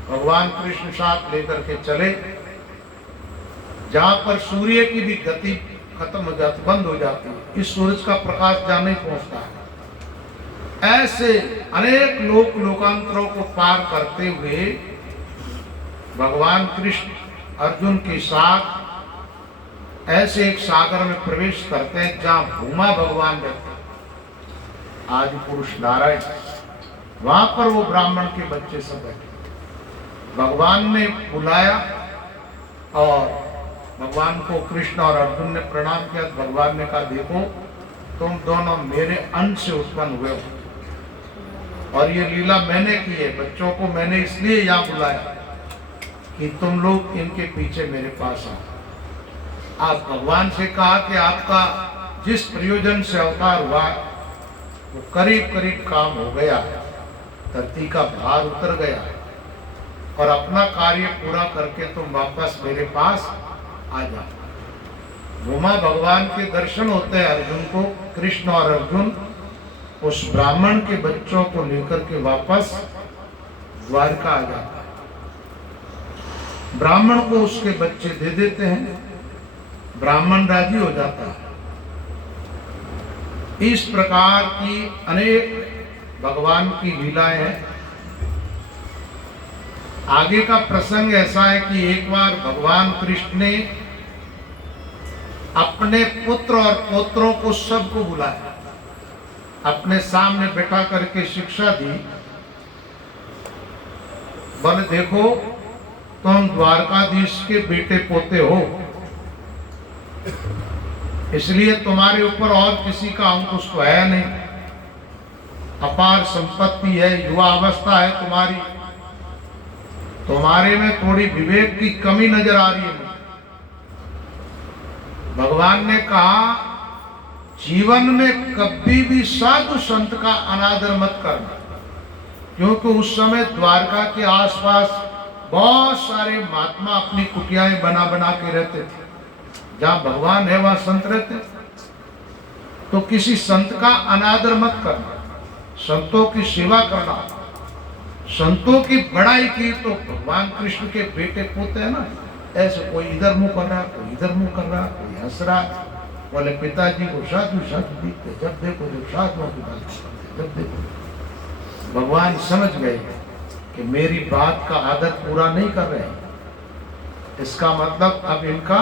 भगवान कृष्ण साथ लेकर के चले, जहां पर सूर्य की भी गति खत्म हो जाती, बंद हो जाती है, इस सूरज का प्रकाश जहां नहीं पहुंचता है। ऐसे अनेक लोक लोकांतरों को पार करते हुए भगवान कृष्ण अर्जुन के साथ ऐसे एक सागर में प्रवेश करते हैं जहां भूमा भगवान रहते हैं, आदि पुरुष नारायण। वहां पर वो ब्राह्मण के बच्चे सब बैठे। भगवान ने बुलाया और भगवान को कृष्ण और अर्जुन ने प्रणाम किया। भगवान ने कहा देखो तुम दोनों मेरे अंश से उत्पन्न हुए हो और ये लीला मैंने की है। बच्चों को मैंने इसलिए यहाँ बुलाया कि तुम लोग इनके पीछे मेरे पास आओ। आप भगवान से कहा कि आपका जिस प्रयोजन से अवतार हुआ वो करीब करीब काम हो गया, धरती का भार उतर गया और अपना कार्य पूरा करके तुम वापस मेरे पास आ जाओ। उमा भगवान के दर्शन होते हैं अर्जुन को। कृष्ण और अर्जुन उस ब्राह्मण के बच्चों को लेकर के वापस द्वारका आ जाता है। ब्राह्मण को उसके बच्चे दे देते हैं, ब्राह्मण राजी हो जाता है। इस प्रकार की अनेक भगवान की लीलाएं हैं। आगे का प्रसंग ऐसा है कि एक बार भगवान कृष्ण ने अपने पुत्र और पौत्रों को सबको बुलाया, अपने सामने बैठा करके शिक्षा दी। बोले देखो तुम द्वारकाधीश के बेटे पोते हो, इसलिए तुम्हारे ऊपर और किसी का अंकुश तो है नहीं। अपार संपत्ति है, युवा अवस्था है तुम्हारी, तुम्हारे में थोड़ी विवेक की कमी नजर आ रही है। भगवान ने कहा जीवन में कभी भी साधु संत का अनादर मत करना, क्योंकि उस समय द्वारका के आसपास बहुत सारे महात्मा अपनी कुटियाएं बना बना के रहते थे। जहां भगवान है वहां संत रहते, तो किसी संत का अनादर मत करना, संतों की सेवा करना। संतों की बड़ाई की तो भगवान कृष्ण के बेटे पोते हैं ना, ऐसे कोई इधर मुंह कर रहा, कोई इधर मुंह कर रहा, कोई हंस रहा। बोले पिताजी को साधु साधु दिखते, जब देखो जब साधुओं की बात करते, जब देखो। भगवान समझ गए कि मेरी बात का आदत पूरा नहीं कर रहे, इसका मतलब अब इनका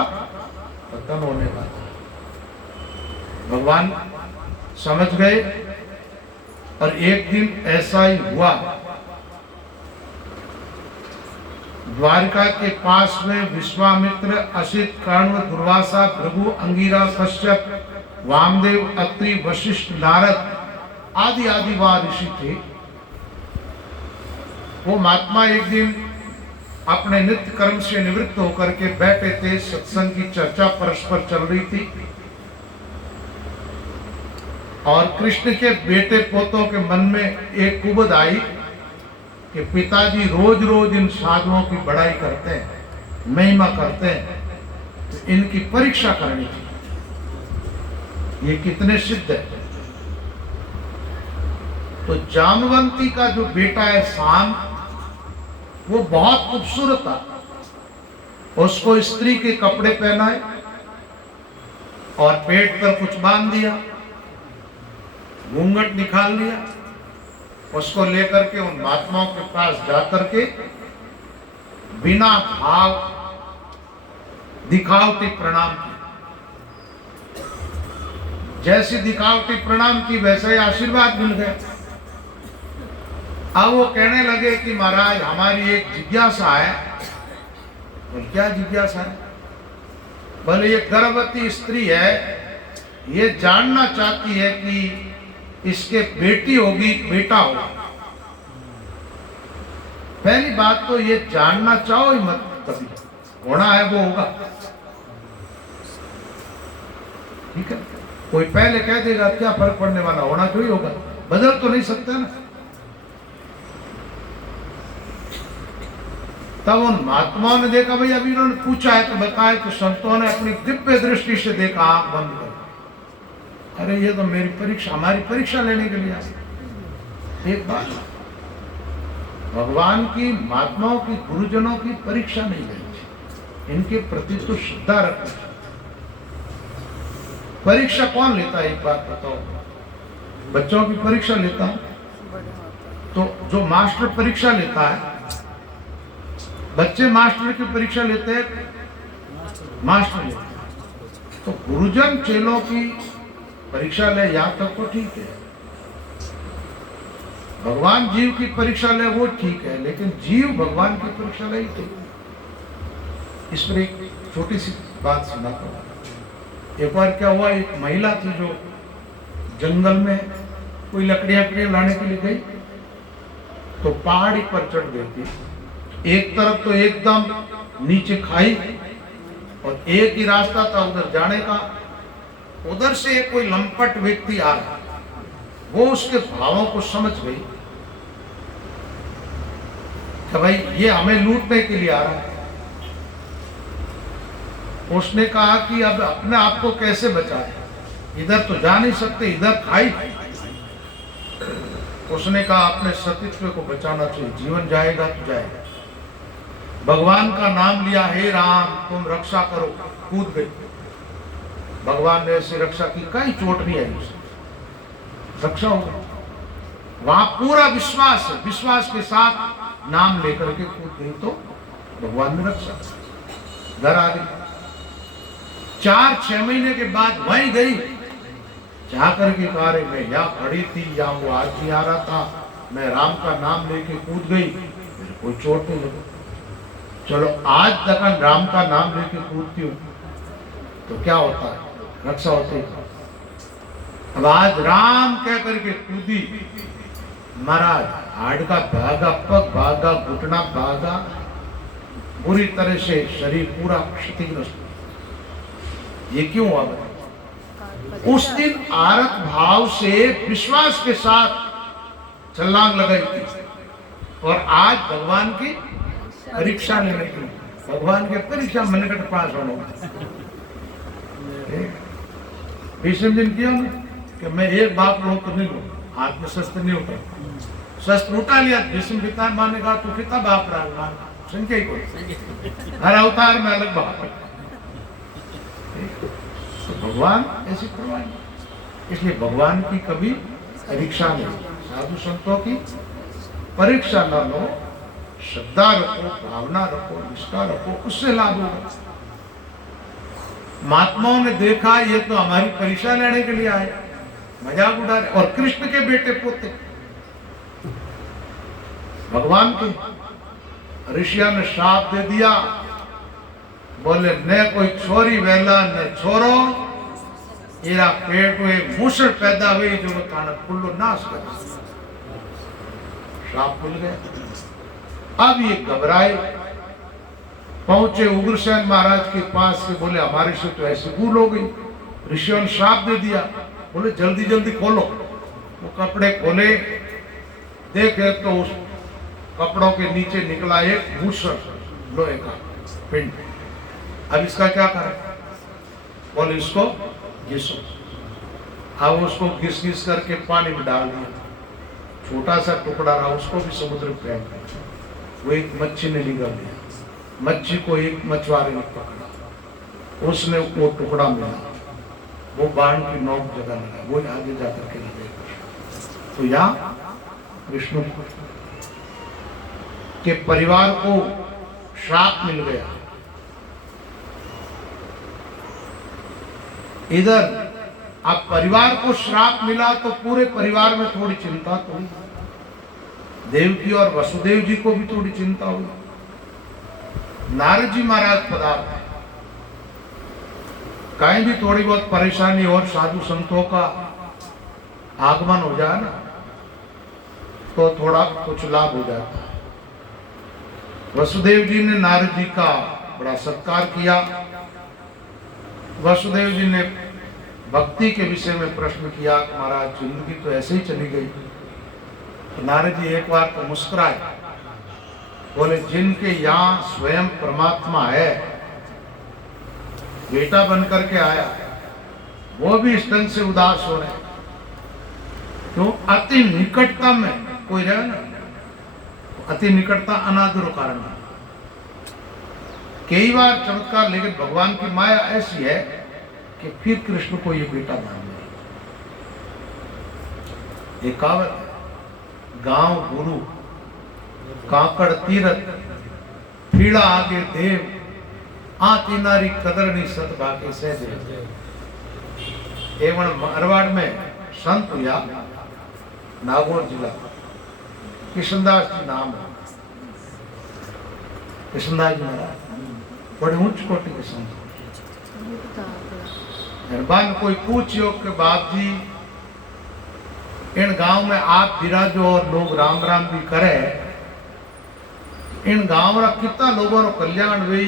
पतन होने वाला। भगवान समझ गए और एक दिन ऐसा ही हुआ। द्वारका के पास में विश्वामित्र, असित, कर्ण, दुर्वासा, भृगु, अंगिरा, कश्यप, वामदेव, अत्रि, वशिष्ठ, नारद आदि आदि वह ऋषि थे। वो महात्मा एक दिन अपने नित्य कर्म से निवृत्त होकर के बैठे थे। सत्संग की चर्चा परस्पर चल रही थी और कृष्ण के बेटे पोतों के मन में एक कुबद आई कि पिताजी रोज रोज इन साधुओं की बड़ाई करते हैं, महिमा करते हैं, तो इनकी परीक्षा करनी थी, ये कितने सिद्ध है। तो जामवंती का जो बेटा है शाम, वो बहुत खूबसूरत था। उसको स्त्री के कपड़े पहनाए और पेट पर कुछ बांध दिया, घूंघट निकाल लिया, उसको लेकर के उन महात्माओं के पास जाकर के बिना भाव दिखावटी प्रणाम की। जैसी दिखावटी प्रणाम की वैसे ही आशीर्वाद मिल गए। अब वो कहने लगे कि महाराज हमारी एक जिज्ञासा है। बोले क्या जिज्ञासा है? बोले ये गर्भवती स्त्री है, ये जानना चाहती है कि इसके बेटी होगी बेटा होगा। पहली बात तो ये जानना चाहो ही मत, कभी होना है वो होगा, ठीक है। कोई पहले कह देगा क्या फर्क पड़ने वाला, होना तो ही होगा, बदल तो नहीं सकता ना। तब उन महात्माओं ने देखा भाई अभी इन्होंने पूछा है तो बताए, तो संतों ने अपनी दिव्य दृष्टि से देखा, आंख बंद कर, अरे ये तो मेरी परीक्षा, हमारी परीक्षा लेने के लिए आए। एक बात, भगवान की, महात्माओं की, गुरुजनों की परीक्षा नहीं लेनी, इनके प्रति तो श्रद्धा रखनी। परीक्षा कौन लेता है एक बात बताओ? बच्चों की परीक्षा लेता है तो जो मास्टर परीक्षा लेता है, बच्चे मास्टर की परीक्षा लेते हैं, मास्टर लेते हैं। तो गुरुजन चेलों की परीक्षा ले यहां तक तो ठीक है, भगवान जीव की परीक्षा ले वो ठीक है, लेकिन जीव भगवान की परीक्षा ले ही ठीक। इस पर एक छोटी सी बात सुनाता हूं। एक बार क्या हुआ, एक महिला थी जो जंगल में कोई लकड़ियां लाने के लिए गई तो पहाड़ी पर चढ़ गई थी। एक तरफ तो एकदम नीचे खाई और एक ही रास्ता था उधर जाने का। उधर से एक कोई लंपट व्यक्ति आ रहा, वो उसके भावों को समझ गई कि भाई ये हमें लूटने के लिए आ रहा है। उसने कहा कि अब अपने आप को कैसे बचाए, इधर तो जा नहीं सकते, इधर खाई। उसने कहा अपने सतीत्व को बचाना चाहिए, जीवन जाएगा तो जाएगा। भगवान का नाम लिया, हे राम तुम रक्षा करो, कूद गई। भगवान ने ऐसी रक्षा की, कहीं चोट नहीं आई उसे, रक्षा हो गई। वहां पूरा विश्वास है, विश्वास के साथ नाम लेकर के कूद गई तो भगवान ने रक्षा, घर आ गई। 4-6 महीने के बाद वहीं गई, जाकर के कहा रे मैं यहाँ खड़ी थी, यहाँ वो आदमी आ रहा था, मैं राम का नाम लेके कूद गई, मेरे कोई चोट नहीं लगी। चलो आज तक राम का नाम लेके कूदती हूँ तो क्या होता है, रक्षा होती है। अब आज राम कह करके कूदी, महाराज हाड़ का भागा, पग भागा, घुटना भागा, बुरी तरह से शरीर पूरा क्षतिग्रस्त। ये क्यों हुआ? उस दिन आरत भाव से विश्वास के साथ छलांग लगाई थी और आज भगवान की परीक्षा लेने की, भगवान के परीक्षा में निकट पास होना। भीष्म जी ने किया कि मैं एक बाप लोग तो नहीं लू, हाथ में शस्त्र नहीं उठा, शस्त्र उठा लिया। भीष्म पिता माने कहा तू कितना बाप रहा, संख्या ही कोई, हर अवतार में अलग बाप है। तो भगवान ऐसी करवाए, इसलिए भगवान की कभी परीक्षा नहीं, साधु संतों की परीक्षा न लो, श्रद्धा रखो, भावना रखो, निष्ठा रखो, उससे लाभ होगा। महात्माओं ने देखा ये तो हमारी परीक्षा लेने के लिए आए, मजाक उड़ा रहे, और कृष्ण के बेटे पोते भगवान के ऋषियों ने शाप दे दिया, बोले न कोई छोरी वेला न छोरो, एरा पेट को एक मूसर पैदा हुई जो ताना कुल्लो नाश कर, शाप खुल गया। अब ये घबराए, पहुंचे उग्रसेन महाराज के पास के, बोले हमारे से तो ऐसी भूल हो गई, ऋषियों ने शाप दे दिया। बोले जल्दी जल्दी खोलो। वो कपड़े खोले, देखे तो उस कपड़ों के नीचे निकला एक मूसर लोहे का पिंड। अब इसका क्या करें? बोले इसको घिसो। अब उसको घिस घिस करके पानी में डाल दिया, छोटा सा टुकड़ा रहा उसको भी समुद्र में फेंक दिया। वो एक मच्छी ने निगल लिया, मच्छी को एक मछुआरे ने पकड़ा, उसने वो टुकड़ा मिला, वो बाण की नोक जगह लगा, वो आगे जाकर के लगे। तो यहाँ विष्णु के परिवार को श्राप मिल गया। इधर अब परिवार को श्राप मिला तो पूरे परिवार में थोड़ी चिंता तो हुई, देवकी और वसुदेव जी को भी थोड़ी चिंता हुई। नारद जी महाराज पधारे, कहीं भी थोड़ी बहुत परेशानी और साधु संतों का आगमन हो जाए ना तो थोड़ा कुछ लाभ हो जाता है। वसुदेव जी ने नारद जी का बड़ा सत्कार किया। वसुदेव जी ने भक्ति के विषय में प्रश्न किया, महाराज जिंदगी तो ऐसे ही चली गई। तो नारद जी एक बार तो मुस्कुराए, बोले जिनके यहाँ स्वयं परमात्मा है, बेटा बनकर के आया, वो भी इस ढंग से उदास हो रहे। तो अति निकटता में कोई रहे ना, अति निकटता अनादर कारण है। कई बार चमत्कार, लेकिन भगवान की माया ऐसी है कि फिर कृष्ण को ये बेटा मान लिया। ये कहावत है, गांव गुरु काकड़ तीरथ पीड़ा आगे देव, आती नारी कदरनी सत बाके से देव। एवं मारवाड़ में संत हुआ, नागौर जिला, कृष्णदास जी नाम है। कृष्णदास जी महाराज बड़े उच्च कोटि के संत। मेहरबान कोई पूछियो कि बाप जी इन गांव में आप विराजो और लोग राम राम भी करे, इन गांव रा कितना लोगों रो कल्याण वे,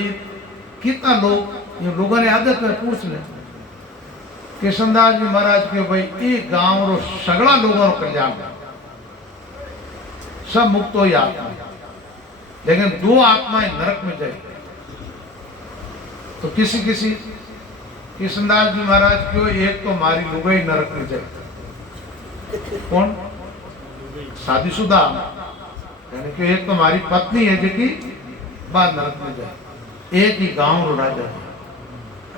कितना लोग ये लोगों ने आदत में पूछ ले कृष्णदास जी महाराज के भाई ये गांव रो सगड़ा लोगों रो कल्याण सब मुक्त हो आत्मा, लेकिन दो आत्माएं नरक में जाए तो किसी किसी कृष्णदास जी महाराज को एक तो मारी लुगाई नरक में जाए, कौन शादीशुदा, यानी कि एक तो हमारी पत्नी है जो बाहर नरक में जाए, एक ही गांव रो राजा,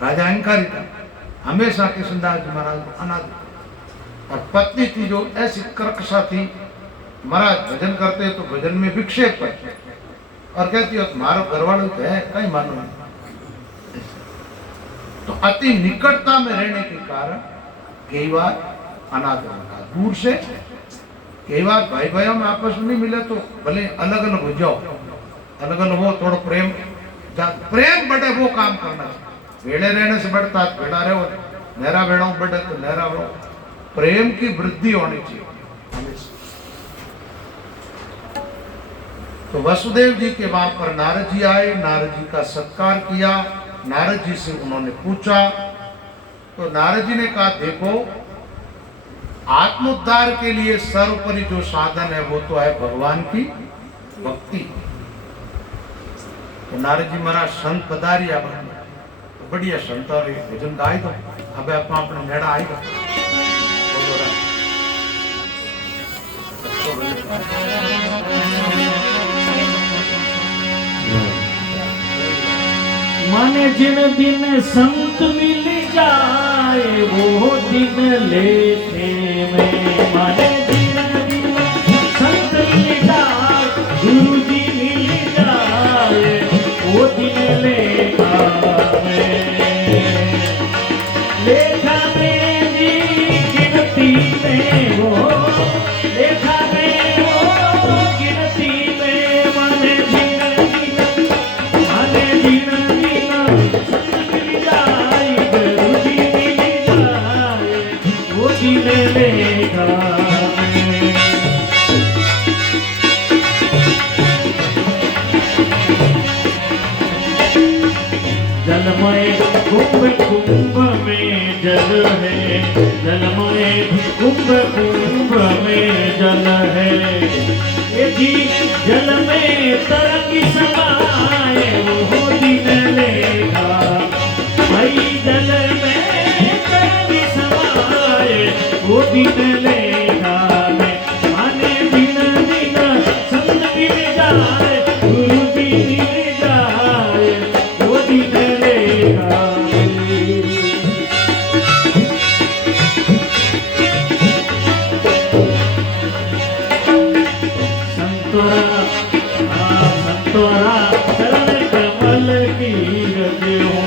राजा अहंकारी था, हमेशा कृष्णदास जी महाराज को अनादि, और पत्नी थी जो ऐसी कर्कशा थी, महाराज भजन करते तो भजन में विक्षेप करते और कहती है मारो घरवालों है कहीं मानो नहीं। तो अति निकटता में रहने के कारण कई बार अनादर होता, दूर से कई बार भाई भाइयों में आपस में नहीं मिले तो भले अलग अलग हो जाओ, अलग अलग हो, थोड़ा प्रेम प्रेम बढ़े वो काम करना चाहिए। भेड़े रहने से बढ़ता है भेड़ा रहो, नहरा भेड़ों बढ़े तो नहरा रहो, प्रेम की वृद्धि होनी चाहिए। तो वसुदेव जी के वहां पर नारद जी आए, नारद जी का सत्कार किया, नारद जी से उन्होंने पूछा, तो नारद जी ने कहा देखो आत्मोद्धार के लिए सर्वोपरि जो साधन है वो तो है भगवान की भक्ति। तो नारद जी महाराज संत पधारी आ तो बढ़िया संत और भजन गाई दो, अब आप अपने नेड़ा आएगा माने जिन दिन संत मिल जाए वो दिन लेते में, माने जिन दिन संत मिल जाए गुरु जी मिल जाए वो दिन लेखा में, लेखा में जी गिनती में वो, लेखा में वो गिनती में, माने जिन दिन, माने जिन जलमय कुंभ कुंभ में जल है, जलमय कुंभ कुंभ में जल है, यदि जल में तरंग समाए वो दिन लेगा, भाई जल में तरंग समाए वो दिन लेगा में, माने दिन दिन संत मिल जाए गुरु जी मिल जाए वो दिन लेगा। संतोरा चरण कमल की रज हो,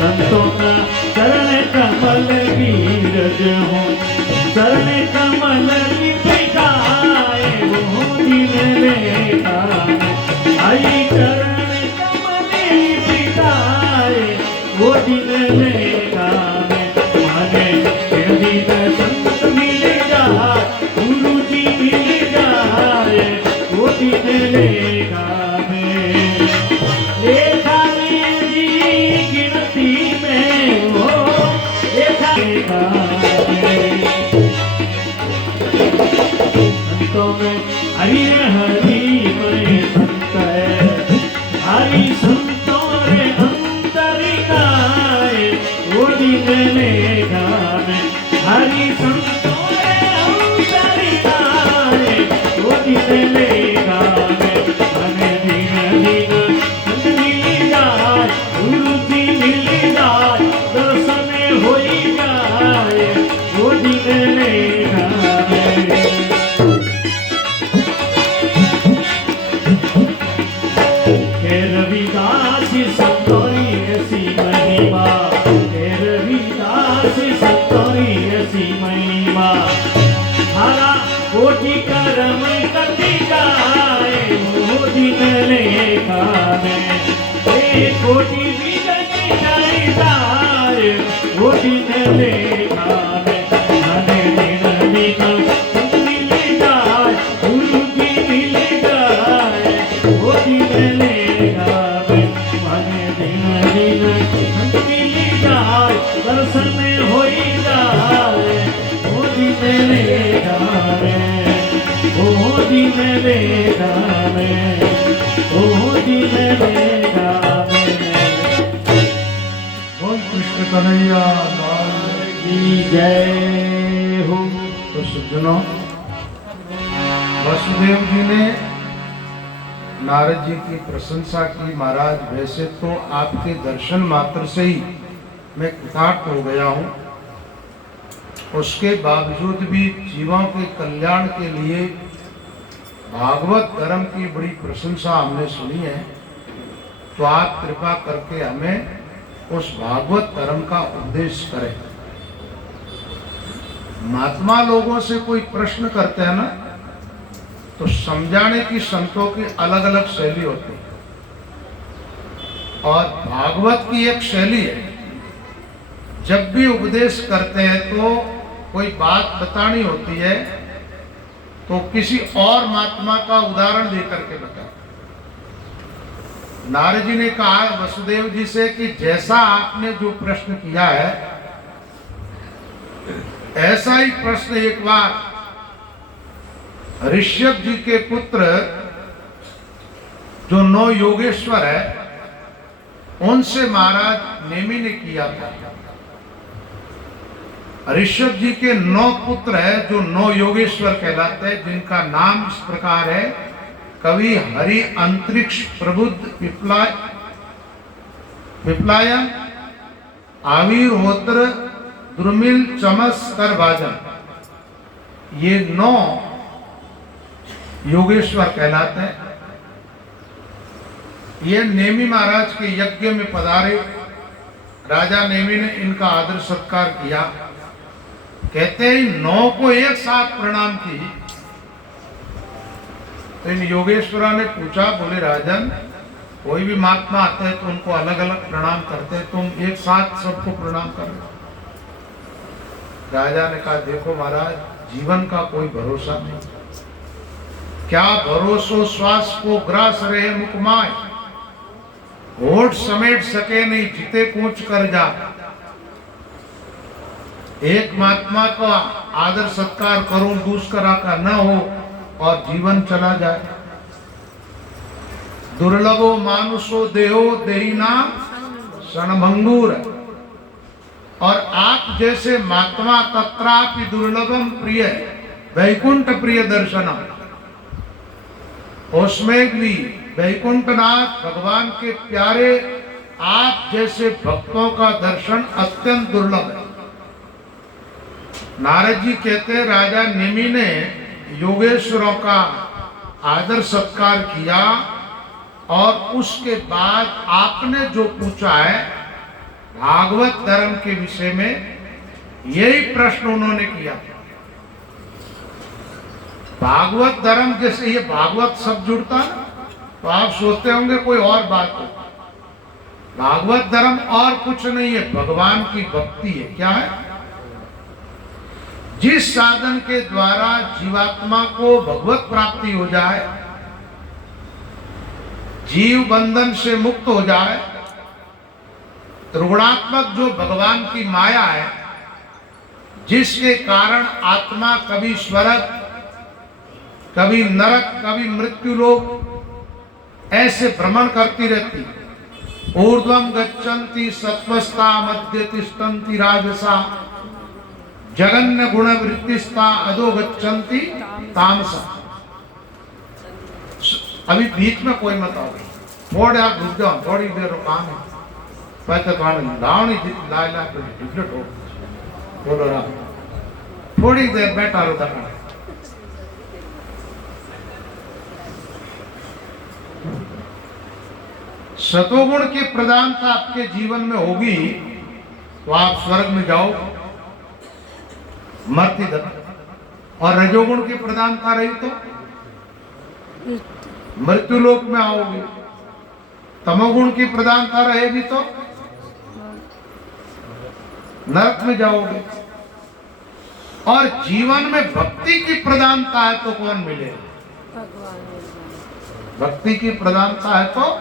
संतोरा चरण कमल की रज हो, चरण कमल की पिटाए वो दिन लेगा, आई चरण कमल की पिटाए वो दिन लेगा, माने दिन संत मिल जाए गुरु जी मिल जाए वो दिन लेगा में, लेखा में जी गिनती में हो, लेखा लेगा में, संतों में हरि हरि में संत है, हरि संतों रे अंतरिकाए वो दिन लेगा में, हरि संतों रे अंतरिकाए वो दिन लेगा में, हमें दिन दिन संत मिल जाए गुरु जी मिल जाए दर्शन हो जाए वो दिन लेगा में। रविदास संतोरी ऐसी महिमा, रविदास संतोरी ऐसी महिमा, हरा कोटि करम कति गाए वो दिन लेखा में, कोटि विजय जाए वो दिन लेखा में, हरे दिन दिन दिन लेगा मैं, ओ दिन लेगा मैं। बोल कृष्ण कन्हैया लाल की जय हो। तो सज्जनों, वसुदेव जी ने नारद जी की प्रशंसा की। महाराज, वैसे तो आपके दर्शन मात्र से ही मैं कृतार्थ हो गया हूँ, उसके बावजूद भी जीवों के कल्याण के लिए भागवत धर्म की बड़ी प्रशंसा हमने सुनी है। तो आप कृपा करके हमें उस भागवत धर्म का उपदेश करें। महात्मा लोगों से कोई प्रश्न करते हैं ना, तो समझाने की संतों की अलग अलग शैली होती है, और भागवत की एक शैली है। जब भी उपदेश करते हैं तो कोई बात बतानी होती है तो किसी और महात्मा का उदाहरण देकर के बताते। नारद जी ने कहा वसुदेव जी से कि जैसा आपने जो प्रश्न किया है, ऐसा ही प्रश्न एक बार ऋषभ जी के पुत्र जो 9 योगेश्वर है, उनसे महाराज नेमि ने किया था। ऋषभ जी के 9 पुत्र है जो 9 योगेश्वर कहलाते हैं, जिनका नाम इस प्रकार है: कवि, हरि, अंतरिक्ष, प्रबुद्ध, पिपलायन, आविर्होत्र, द्रुमिल, चमस, करभाजन। ये 9 योगेश्वर कहलाते हैं। ये नेमि महाराज के यज्ञ में पधारे। राजा नेमि ने इनका आदर सत्कार किया। कहते हैं 9 को एक साथ प्रणाम की। तो इन योगेश्वरा ने पूछा, बोले राजन, कोई भी महात्मा आते हैं तो उनको अलग अलग प्रणाम करते हैं, तुम एक साथ सबको प्रणाम कर रहे। राजा ने कहा, देखो महाराज, जीवन का कोई भरोसा नहीं। क्या भरोसो श्वास को ग्रास रहे मुकमाय, होठ समेट सके नहीं जिते कूच कर जा। एक महात्मा का आदर सत्कार करूं, दूसरा का न हो और जीवन चला जाए। दुर्लभो मानुषो देहो देहिना क्षणभंगुर। और आप जैसे महात्मा तत्रापि दुर्लभम प्रिय वैकुंठ प्रिय दर्शनम। उसमें भी वैकुंठनाथ भगवान के प्यारे आप जैसे भक्तों का दर्शन अत्यंत दुर्लभ है। नारद जी कहते हैं, राजा नेमि ने योगेश्वरों का आदर सत्कार किया, और उसके बाद आपने जो पूछा है भागवत धर्म के विषय में, यही प्रश्न उन्होंने किया। भागवत धर्म, जैसे ये भागवत शब्द जुड़ता है तो आप सोचते होंगे कोई और बात हो। भागवत धर्म और कुछ नहीं है, भगवान की भक्ति है। क्या है? जिस साधन के द्वारा जीवात्मा को भगवत प्राप्ति हो जाए, जीव बंधन से मुक्त हो जाए, त्रिगुणात्मक जो भगवान की माया है, जिसके कारण आत्मा कभी स्वर्ग, कभी नरक, कभी मृत्युलोक ऐसे भ्रमण करती रहती। ऊर्ध्वम गच्छन्ति सत्वस्ता मध्य तिष्ठन्ति राजसा, जगन्य गुण वृत्तिस्ता अधो गच्छन्ति तामसा। अभी बीच में कोई मत आओ, थोड़ा आप रुक जाओ, थोड़ी देर काम है। पहले तो लावनी लाला डिप्लेट हो, बोलो राम, थोड़ी देर बैठा रहो तक। सतोगुण की प्रधानता आपके जीवन में होगी तो आप स्वर्ग में जाओ, मर्त्य धर्म। और रजोगुण की प्रधानता रही तो मृत्युलोक में आओगे। तमोगुण की प्रधानता रहेगी तो नरक में जाओगे। और जीवन में भक्ति की प्रधानता है तो कौन मिलेगा? भक्ति की प्रधानता है तो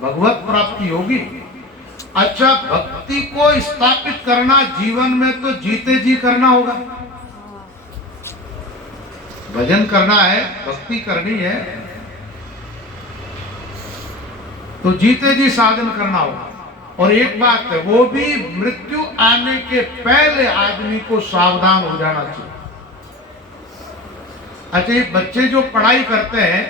भगवत प्राप्ति होगी। अच्छा, भक्ति को स्थापित करना जीवन में तो जीते जी करना होगा। भजन करना है, भक्ति करनी है, तो जीते जी साधन करना होगा। और एक बात है, वो भी मृत्यु आने के पहले आदमी को सावधान हो जाना चाहिए। अच्छा, ये बच्चे जो पढ़ाई करते हैं,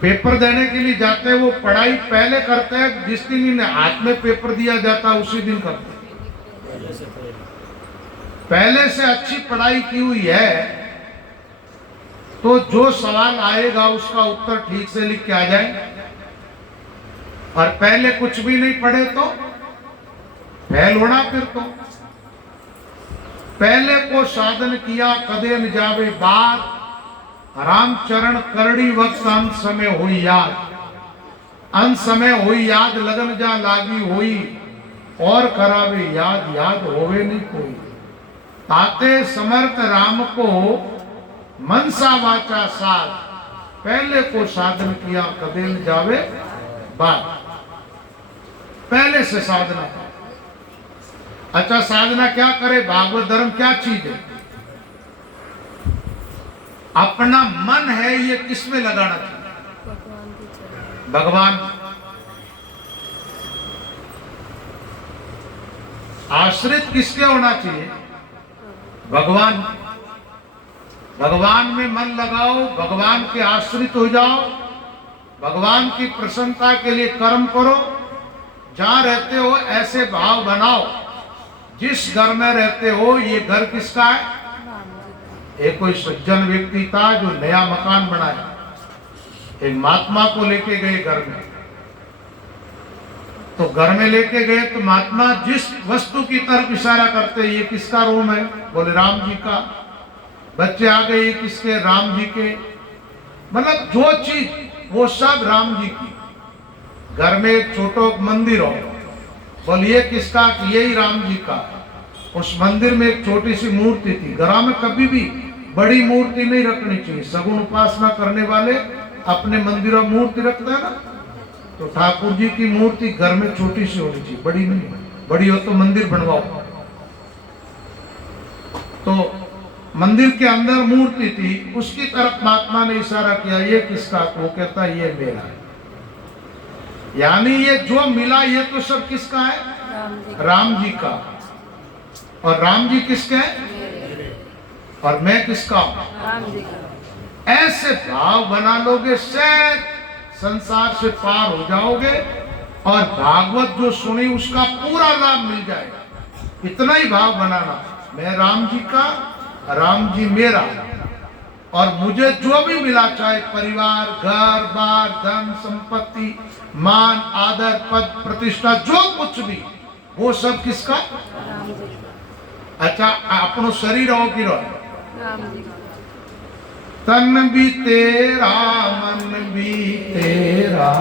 पेपर देने के लिए जाते हैं, वो पढ़ाई पहले करते हैं, जिस दिन इन्हें हाथ में पेपर दिया जाता है उसी दिन करते हैं। पहले से अच्छी पढ़ाई की हुई है तो जो सवाल आएगा उसका उत्तर ठीक से लिख के आ जाए। और पहले कुछ भी नहीं पढ़े तो फेल होना। फिर तो पहले को साधन किया कदे न जावे बात, रामचरण करड़ी वक्त अंत समय हुई याद। अंत समय हुई याद, लगन जा लागी हुई, और करावे याद, याद होवे नहीं कोई। ताते समर्थ राम को मनसा वाचा साध, पहले को साधन किया कदे न जावे बात। पहले से साधना। अच्छा, साधना क्या करे? भागवत धर्म क्या चीज है? अपना मन है ये किसमें लगाना चाहिए? भगवान। आश्रित किसके होना चाहिए? भगवान। भगवान में मन लगाओ, भगवान के आश्रित हो जाओ, भगवान की प्रसन्नता के लिए कर्म करो। जहां रहते हो ऐसे भाव बनाओ, जिस घर में रहते हो ये घर किसका है? एक कोई सज्जन व्यक्ति था जो नया मकान बनाया, एक महात्मा को लेके गए घर में। तो घर में लेके गए तो महात्मा जिस वस्तु की तरफ इशारा करते, ये किसका रूम है? बोले राम जी का। बच्चे आ गए, ये किसके? राम जी के। मतलब जो चीज वो सब राम जी की। घर में एक छोटो मंदिर हो, बोलिए किसका? यही राम जी का। उस मंदिर में एक छोटी सी मूर्ति थी। घर में कभी भी बड़ी मूर्ति नहीं रखनी चाहिए। सगुण उपासना करने वाले अपने मंदिरों में मूर्ति रखते हैं ना, तो ठाकुर जी की मूर्ति घर में छोटी सी होनी चाहिए, बड़ी नहीं। बड़ी हो तो मंदिर बनवाओ। तो मंदिर के अंदर मूर्ति थी, उसकी तरफ महात्मा ने इशारा किया, ये किसका? तो वो कहता ये मेरा है। यानी ये जो मिला ये तो सब किसका है? राम जी का। और राम जी किसके हैं? और मैं किसका हूं? राम जी का। ऐसे भाव बना लोगे, शायद संसार से पार हो जाओगे और भागवत जो सुनी उसका पूरा लाभ मिल जाएगा। इतना ही भाव बनाना, मैं राम जी का, राम जी मेरा, और मुझे जो भी मिला, चाहे परिवार, घर बार, धन संपत्ति, मान आदर, पद प्रतिष्ठा, जो कुछ भी, वो सब किसका? अच्छा, अपनो शरीर हो कि तन भी तेरा, मन भी तेरा,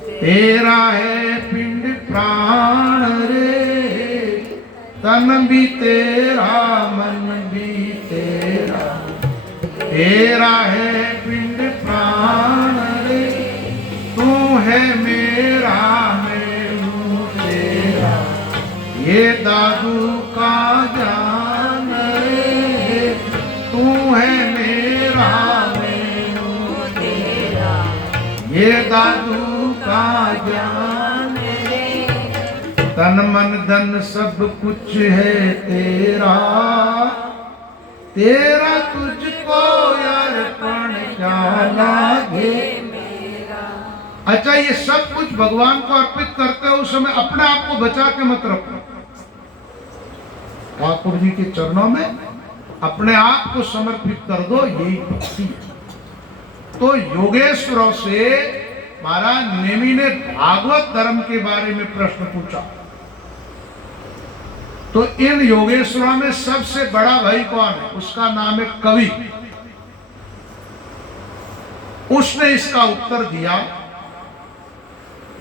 तेरा है पिंड प्राण रे। तन भी तेरा, मन भी तेरा, तेरा है पिंड प्राण रे। तू है मेरा, मैं हूँ तेरा, ये दादू का जान रे। तू है मेरा, मैं हूँ तेरा, ये दादू का जान रे। तन मन धन सब कुछ है तेरा, तेरा तुझको अर्पण क्या लागे मेरा। अच्छा, ये सब कुछ भगवान को अर्पित करते हो, उस समय अपने आप को बचा के मत रखो। ठाकुर जी के चरणों में अपने आप को समर्पित कर दो, यही भक्ति है। तो योगेश्वरों से महाराज नेमी ने भागवत धर्म के बारे में प्रश्न पूछा। तो इन योगेश्वरों में सबसे बड़ा भाई कौन है? उसका नाम है कवि। उसने इसका उत्तर दिया,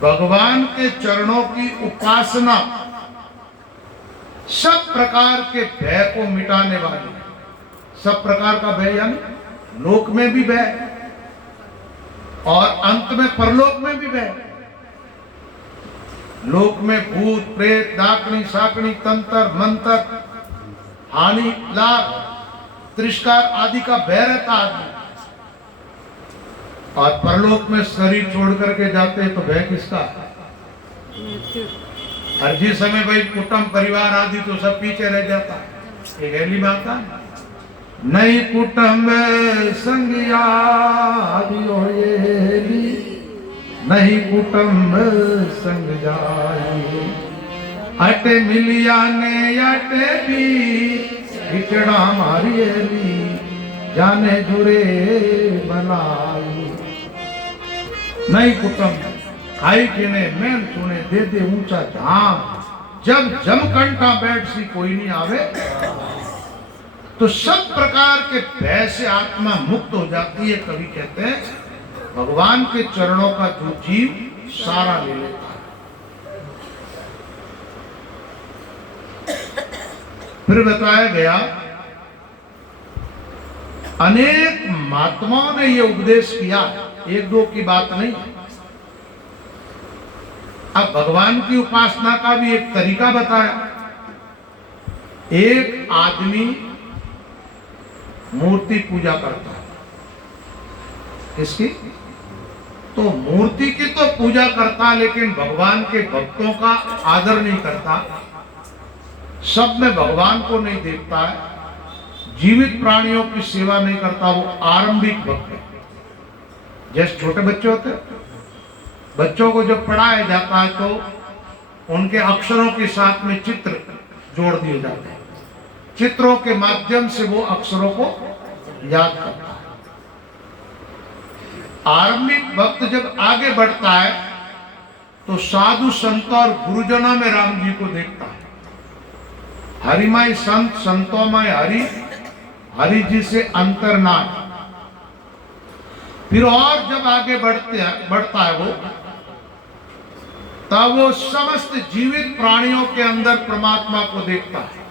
भगवान के चरणों की उपासना सब प्रकार के भय को मिटाने वाली। सब प्रकार का भय यानी लोक में भी भय और अंत में परलोक में भी भय। लोक में भूत प्रेत, डाकनी साकनी, तंत्र मंत्र, हानि लाभ, तिरस्कार आदि का भय रहता आदमी, और परलोक में शरीर छोड़ करके जाते हैं तो भय किसका? और जिस समय भाई कुटुंब परिवार आदि तो सब पीछे रह जाता है। ये गैली बात है, नहीं कुटुंब संगिया नहीं कुटुंब संग जाई, अटे मिलिया ने अटे भी हिचड़ा मारियली जाने जुरे बनाई। नहीं कुटुंब खाई पीने मैन सुने दे दे ऊंचा धाम, जब जमकंठा बैठ सी कोई नहीं आवे, तो सब प्रकार के भय से आत्मा मुक्त हो जाती है। कवि कहते हैं भगवान के चरणों का जो जीव सारा ले लेता है। फिर बताया गया अनेक महात्माओं ने ये उपदेश किया, एक दो की बात नहीं। अब भगवान की उपासना का भी एक तरीका बताया। एक आदमी मूर्ति पूजा करता है, किसकी? तो मूर्ति की तो पूजा करता, लेकिन भगवान के भक्तों का आदर नहीं करता, सब में भगवान को नहीं देखता है, जीवित प्राणियों की सेवा नहीं करता, वो आरंभिक भक्त है। जैसे छोटे बच्चे होते हैं, बच्चों को जब पढ़ाया जाता है तो उनके अक्षरों के साथ में चित्र जोड़ दिए जाते हैं, चित्रों के माध्यम से वो अक्षरों को याद करता है। आरंभिक भक्त जब आगे बढ़ता है तो साधु संत और गुरुजनों में राम जी को देखता है। हरिमय संत, संतोमय हरि, हरि जी से अंतर्नाथ। फिर और जब आगे बढ़ता है वो, तब वो समस्त जीवित प्राणियों के अंदर परमात्मा को देखता है।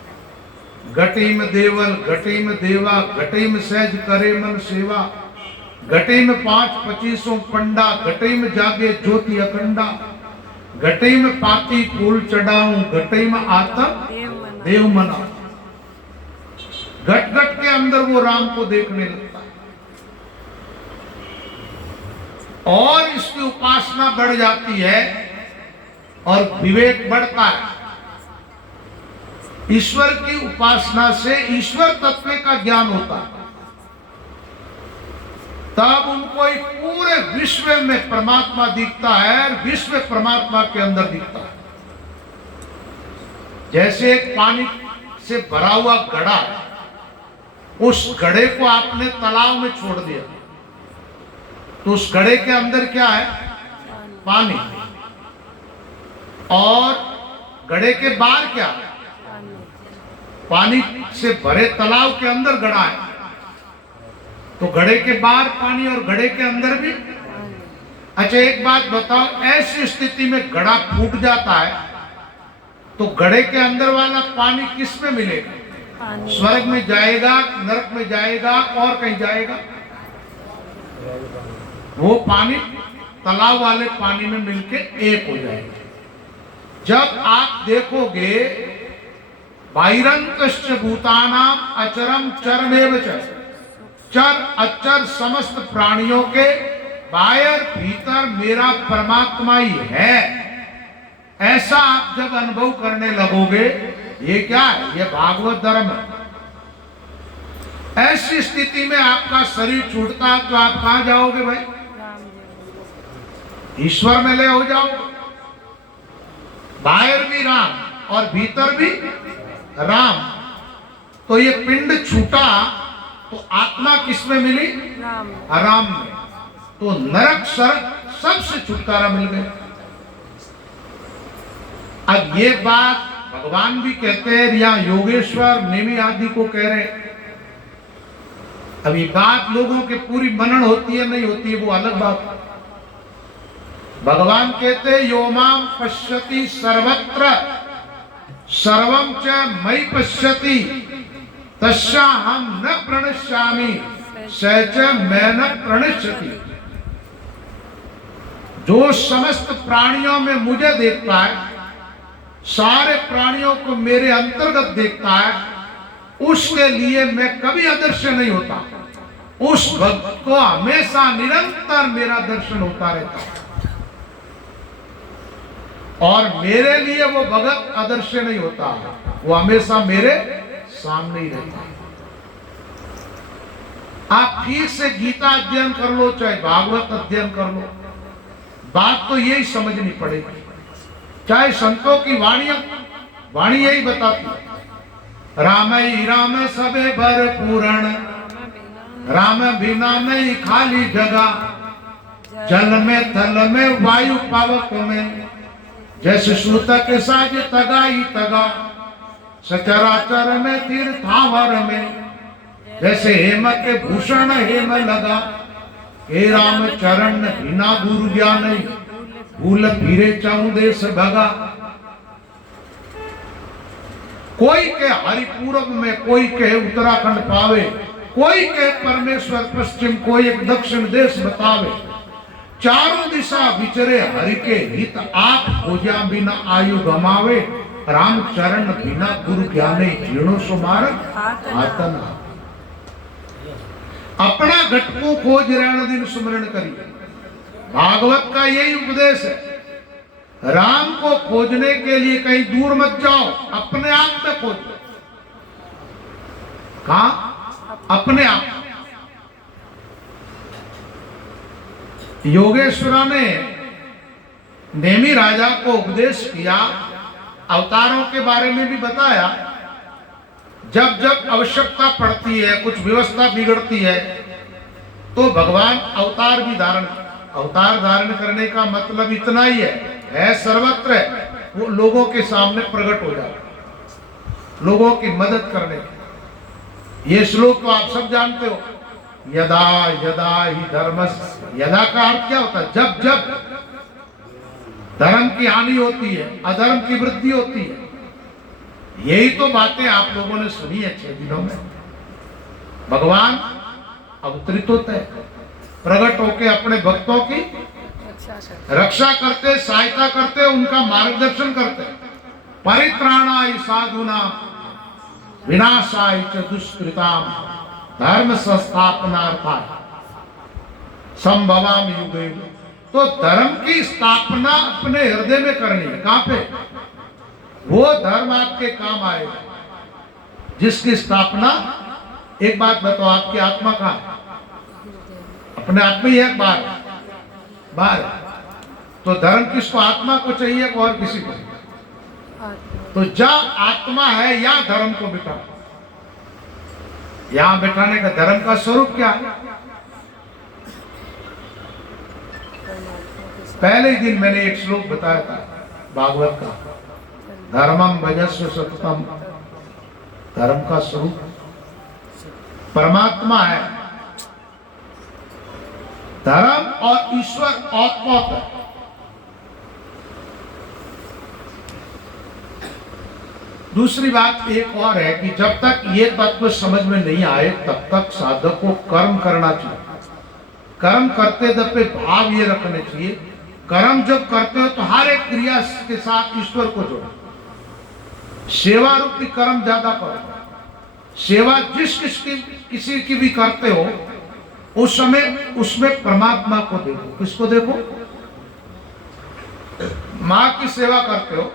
घटी में देवल, घटी में देवा, घटी में सहज करे मन सेवा, घटी में 5-25 पंडा, घटी में जागे ज्योति अखंडा, घटी में पाती फूल चढ़ाऊं, घटी में आतम देव मना। घट घट के अंदर वो राम को देखने लगता है, और इसकी उपासना बढ़ जाती है और विवेक बढ़ता है। ईश्वर की उपासना से ईश्वर तत्व का ज्ञान होता है, तब उनको एक पूरे विश्व में परमात्मा दिखता है, विश्व परमात्मा के अंदर दिखता है। जैसे एक पानी से भरा हुआ घड़ा, उस घड़े को आपने तालाब में छोड़ दिया तो उस घड़े के अंदर क्या है? पानी। और घड़े के बाहर क्या है? पानी से भरे तालाब के अंदर घड़ा है, तो घड़े के बाहर पानी और घड़े के अंदर भी। अच्छा एक बात बताओ, ऐसी स्थिति में घड़ा फूट जाता है तो घड़े के अंदर वाला पानी किस में मिलेगा? स्वर्ग में जाएगा, नरक में जाएगा, और कहीं जाएगा? वो पानी तालाब वाले पानी में मिलके एक हो जाएगा। जब आप देखोगे बाहिरंतश्च भूतानाम अचरम चरमेव च, चर अचर समस्त प्राणियों के बाहर भीतर मेरा परमात्मा ही है, ऐसा आप जब अनुभव करने लगोगे, ये क्या है? ये भागवत धर्म है। ऐसी स्थिति में आपका शरीर छूटता है तो आप कहां जाओगे भाई? ईश्वर में ले हो जाओ। बाहर भी राम और भीतर भी राम। तो ये पिंड छूटा तो आत्मा किस में मिली? राम में। तो नरक सरक सबसे छुटकारा मिल गया। अब ये बात भगवान भी कहते हैं, या योगेश्वर नेमी आदि को कह रहे। अब ये बात लोगों के पूरी मनन होती है नहीं होती है वो अलग बात। भगवान कहते हैं यो माम पश्यति सर्वत्र सर्वं च मयि पश्यति तस्याहं न प्रणश्यामि स च मैं न प्रणश्यति। जो समस्त प्राणियों में मुझे देखता है, सारे प्राणियों को मेरे अंतर्गत देखता है, उसके लिए मैं कभी अदृश्य नहीं होता। उस भक्त को हमेशा निरंतर मेरा दर्शन होता रहता है, और मेरे लिए वो भगत अदृश्य नहीं होता, वो हमेशा मेरे सामने ही रहता है। आप ठीक से गीता अध्ययन कर लो, चाहे भागवत अध्ययन कर लो, बात तो यही समझनी पड़ेगी। चाहे संतों की वाणी यही बताती है, राम ही राम सबे भरपूरण, राम बिना नहीं खाली जगह, जल में थल में वायु पावक में, जैसे सूतक साज तगाई तगा, सचराचर में तीर्थावर में, जैसे हेम के भूषण हेम लगा, हे राम चरण बिना गुरु ज्ञान, भूल फिरे चाऊ देश भगा। कोई के हरिपूरब में, कोई के उत्तराखंड पावे, कोई के परमेश्वर पश्चिम, कोई एक दक्षिण देश बतावे, चारों दिशा विचरे हरि के हित, आप खोजा बिना आयु गमावे, राम चरण बिना गुरु ज्ञाने, जीर्णो सुमारक आतना। अपना घटको खोज रण दिन सुमरण करिए, भागवत का यही उपदेश है। राम को खोजने के लिए कहीं दूर मत जाओ, अपने आप में खोजो। कहा? अपने आप। योगेश्वरा ने नेमी राजा को उपदेश किया, अवतारों के बारे में भी बताया। जब जब आवश्यकता पड़ती है, कुछ व्यवस्था बिगड़ती है, तो भगवान अवतार धारण करने का मतलब इतना ही है सर्वत्र है, वो लोगों के सामने प्रकट हो जाए, लोगों की मदद करने की। ये श्लोक तो आप सब जानते हो, यदा यदा ही धर्मस्, यदा का अर्थ क्या होता है? जब जब धर्म की हानि होती है, अधर्म की वृद्धि होती है। यही तो बातें आप लोगों ने सुनी है 6 दिनों में। भगवान अवतरित होते हैं, प्रकट होके अपने भक्तों की रक्षा करते, सहायता करते, उनका मार्गदर्शन करते। परित्राणाय साधुना विनाशाय च दुष्कृताम धर्म संस्थापनार्थाय संभवामि युगे। तो धर्म की स्थापना अपने हृदय में करनी है। कहां पे? वो धर्म आपके काम आएगा जिसकी स्थापना। एक बात बताओ, आपकी आत्मा कहां है? अपने आप में ही एक बार। तो धर्म किसको? आत्मा को चाहिए और किसी को? तो जहाँ आत्मा है या धर्म को बिठा। यहां बिठाने का धर्म का स्वरूप क्या है? पहले ही दिन मैंने एक श्लोक बताया था भागवत का, धर्मम भजस्व सततम। धर्म का स्वरूप परमात्मा है। धर्म और ईश्वर औतप्रोत है। दूसरी बात एक और है कि जब तक ये तत्व समझ में नहीं आए तब तक साधक को कर्म करना चाहिए। कर्म करते दफे भाव ये रखने चाहिए, कर्म जब करते हो तो हर एक क्रिया के साथ ईश्वर को जोड़ो। सेवा रूपी कर्म ज्यादा करो। सेवा किसी की भी करते हो उस समय उसमें परमात्मा को देखो। किसको देखो? माँ की सेवा करते हो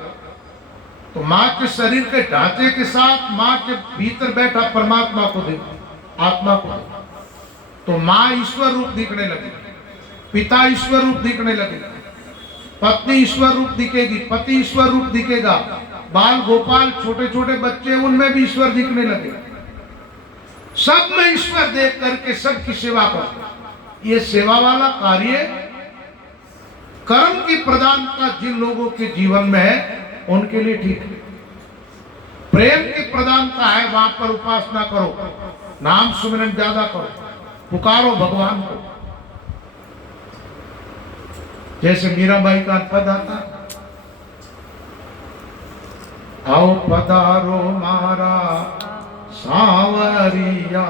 तो माँ के शरीर के ढांचे के साथ माँ के भीतर बैठा परमात्मा को देखो, आत्मा को देखो। तो माँ ईश्वर रूप दिखने लगी, पिता ईश्वर रूप दिखने लगेगा, पत्नी ईश्वर रूप दिखेगी, पति ईश्वर रूप दिखेगा, बाल गोपाल छोटे छोटे बच्चे उनमें भी ईश्वर दिखने लगे। सब में ईश्वर देख करके सबकी सेवा करो। ये सेवा वाला कार्य कर्म की प्रधानता जिन लोगों के जीवन में है उनके लिए ठीक है। प्रेम की प्रधानता है, वहां पर उपासना करो, नाम सुमिरन ज्यादा करो, पुकारो भगवान को। जैसे मीराबाई का पद आता, आओ पधारो मारा सांवरिया,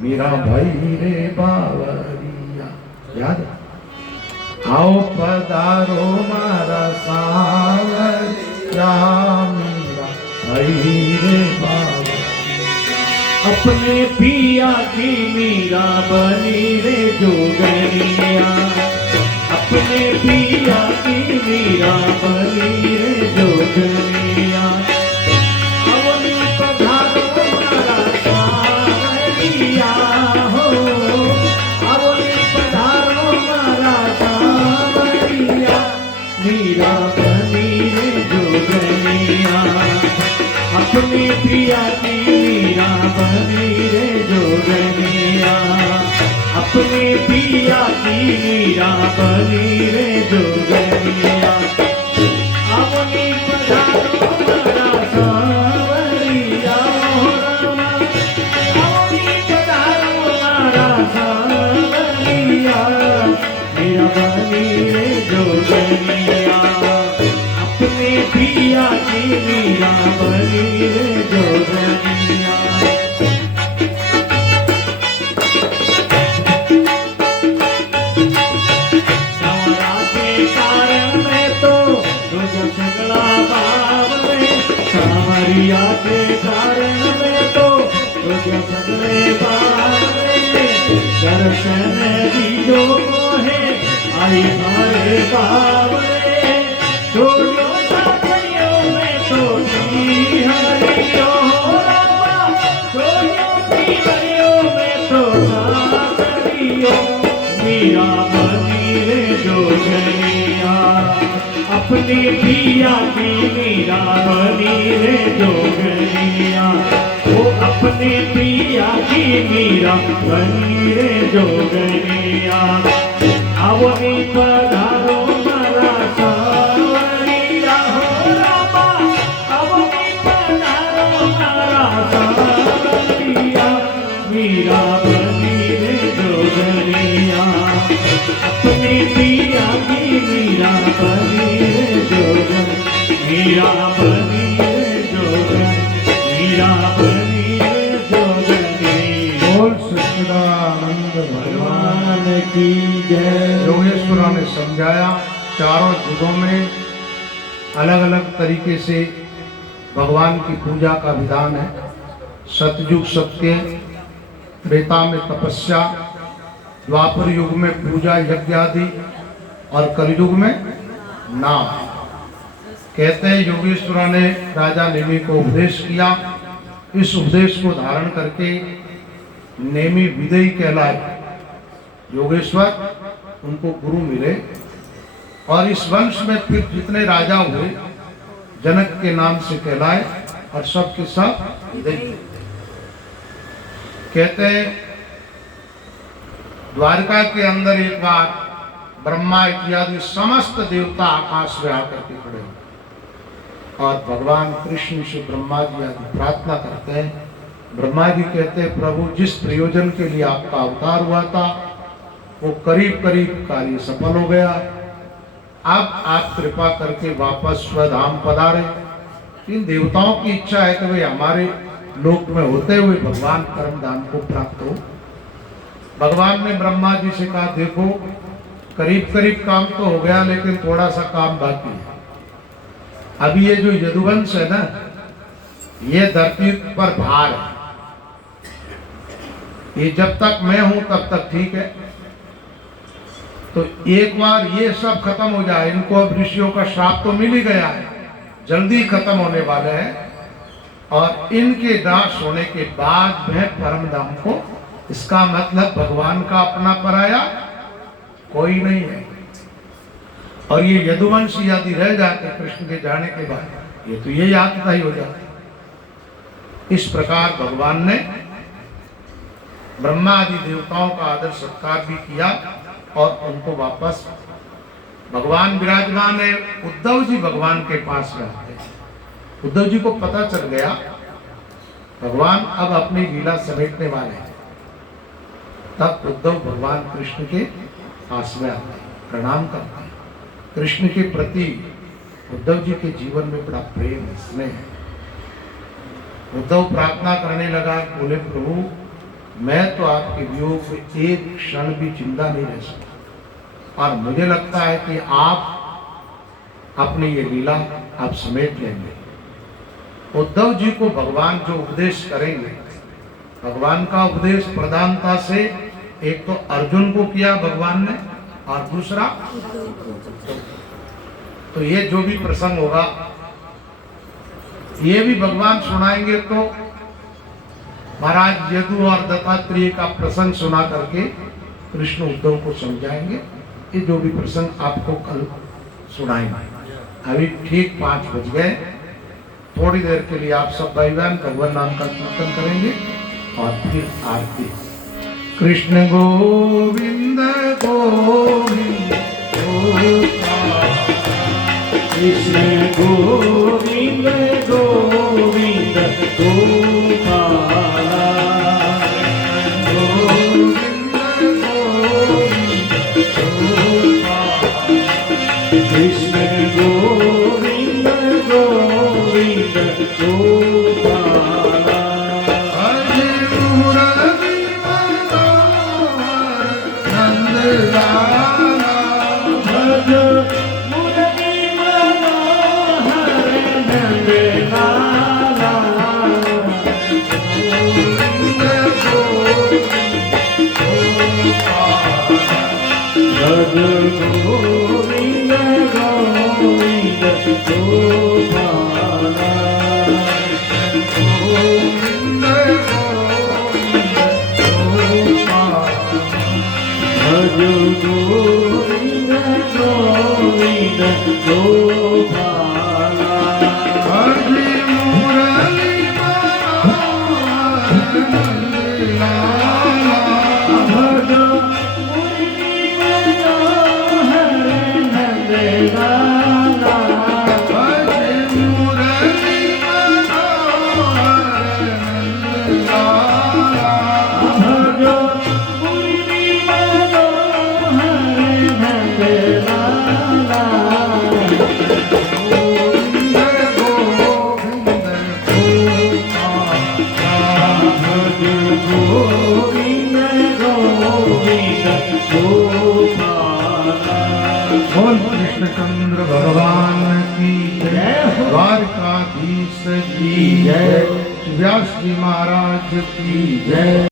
मीरा भाई रे बावरिया। याद है? आओ पधारो मारा सांवरिया, मीरा भाई रे बावरिया। अपने पिया की मीरा बनी रे जोगनिया, अपने पिया की मीरा बनी रे जोगनिया। अवनी पधारो मारा सावरिया हो, अवनी पधारो मारा सावरिया, मीरा बनी रे जोगनिया, अपने पिया की मीरा बनी रे जोगनिया, अपने पिया की मीरा बनी रे जोगनिया। अवनी पधारो मारा सावरिया हो रामा, अवनी पधारो मारा सावरिया, मीरा बनी रे जोगनिया, अपने पिया की मीरा बनी रे जोगनिया। सावरा के कारण में तो रोज सगला बावले, सावरिया के कारण में तो रोज सगले बावले, दर्शन दीजो मोहे आई हमारे बावले, छोड़ो साथियों में तो दी हरियो रामा, छोड़ो हरियो में तो साथियो, मीरा बनी रे जोगनिया, अपने पिया की मीरा बनी रे जोगनिया, वो अपने पिया की मीरा बनी रे जोगनिया। अवनी पधारो मारा सावरिया हो रामा, अवनी पधारो मारा सावरिया, मीरा बनी रे जोगनिया, अपने पिया की मीरा बनी रे जोगन, मीरा बनी रे जोगन, मीरा बनी रे जोगनी। बोल सच्चिदानंद भगवान की जय। योगेश्वरा ने समझाया चारों युगों में अलग अलग तरीके से भगवान की पूजा का विधान है। सतयुग सत्य, त्रेता में तपस्या, द्वापर युग में पूजा यज्ञ आदि और कलयुग में नाम। कहते हैं योगेश्वरा ने राजा नेमि को उपदेश किया। इस उपदेश को धारण करके नेमि विदेही कहलाए। योगेश्वर उनको गुरु मिले और इस वंश में फिर जितने राजा हुए जनक के नाम से कहलाए और सब के सब विदेही। कहते हैं द्वारका के अंदर एक बार ब्रह्मा इत्यादि समस्त देवता आकाश में आकर के खड़े हुए और भगवान कृष्ण से ब्रह्मा जी आदि प्रार्थना करते हैं। ब्रह्मा जी कहते हैं प्रभु जिस प्रयोजन के लिए आपका अवतार हुआ था वो करीब करीब कार्य सफल हो गया। अब आप कृपा करके वापस स्वधाम पधारे। इन देवताओं की इच्छा है कि वे हमारे लोक में होते हुए भगवान परम धाम को प्राप्त हो। भगवान ने ब्रह्मा जी से कहा देखो करीब करीब काम तो हो गया लेकिन थोड़ा सा काम बाकी है। अभी ये जो यदुवंश है ना ये धरती पर भार है। ये जब तक मैं हूं तब तक ठीक है। तो एक बार ये सब खत्म हो जाए, इनको अब ऋषियों का श्राप तो मिल ही गया है, जल्दी खत्म होने वाले हैं और इनके नाश होने के बाद में परम धाम को, इसका मतलब भगवान का अपना पराया कोई नहीं है। और ये यदुवंश यदि रह जाते कृष्ण के जाने के बाद, ये तो यही आत्मता ही हो जाती। इस प्रकार भगवान ने ब्रह्मा आदि देवताओं का आदर सत्कार भी किया और उनको वापस भगवान विराजमान है। उद्धव जी भगवान के पास रहते हैं। उद्धव जी को पता चल गया भगवान अब अपनी लीला समेटने वाले हैं। तब उद्धव भगवान कृष्ण के पास में आते हैं, प्रणाम करते हैं। कृष्ण के प्रति उद्धव जी के जीवन में बड़ा प्रेम स्नेह है। उद्धव प्रार्थना करने लगा, बोले प्रभु मैं तो आपके वियोग में एक क्षण भी जिंदा नहीं रह सकता और मुझे लगता है कि आप अपनी ये लीला आप समेट लेंगे। उद्धव जी को भगवान जो उपदेश करेंगे भगवान का उपदेश प्रधानता से एक तो अर्जुन को किया भगवान ने, और दूसरा तो ये जो भी प्रसंग होगा ये भी भगवान सुनाएंगे। तो महाराज यदु और दत्तात्रेय का प्रसंग सुना करके कृष्ण उद्धव को समझाएंगे। ये जो भी प्रसंग आपको कल सुनाएंगे। अभी ठीक 5 बज गए। थोड़ी देर के लिए आप सब भाई बहन भगवान नाम का कीर्तन करेंगे और फिर आरती। कृष्ण गोविंद गोविंद कृष्ण गोविंद गोविंद गोपाला कृष्ण गोविंद गोविंद गोपाला गोविंद गोविंद गोपाला भज गोविंद गोविंद गोपाला बोल कृष्णचंद्र भगवान की जय, द्वारकाधीश की जय, व्यास जी महाराज की जय।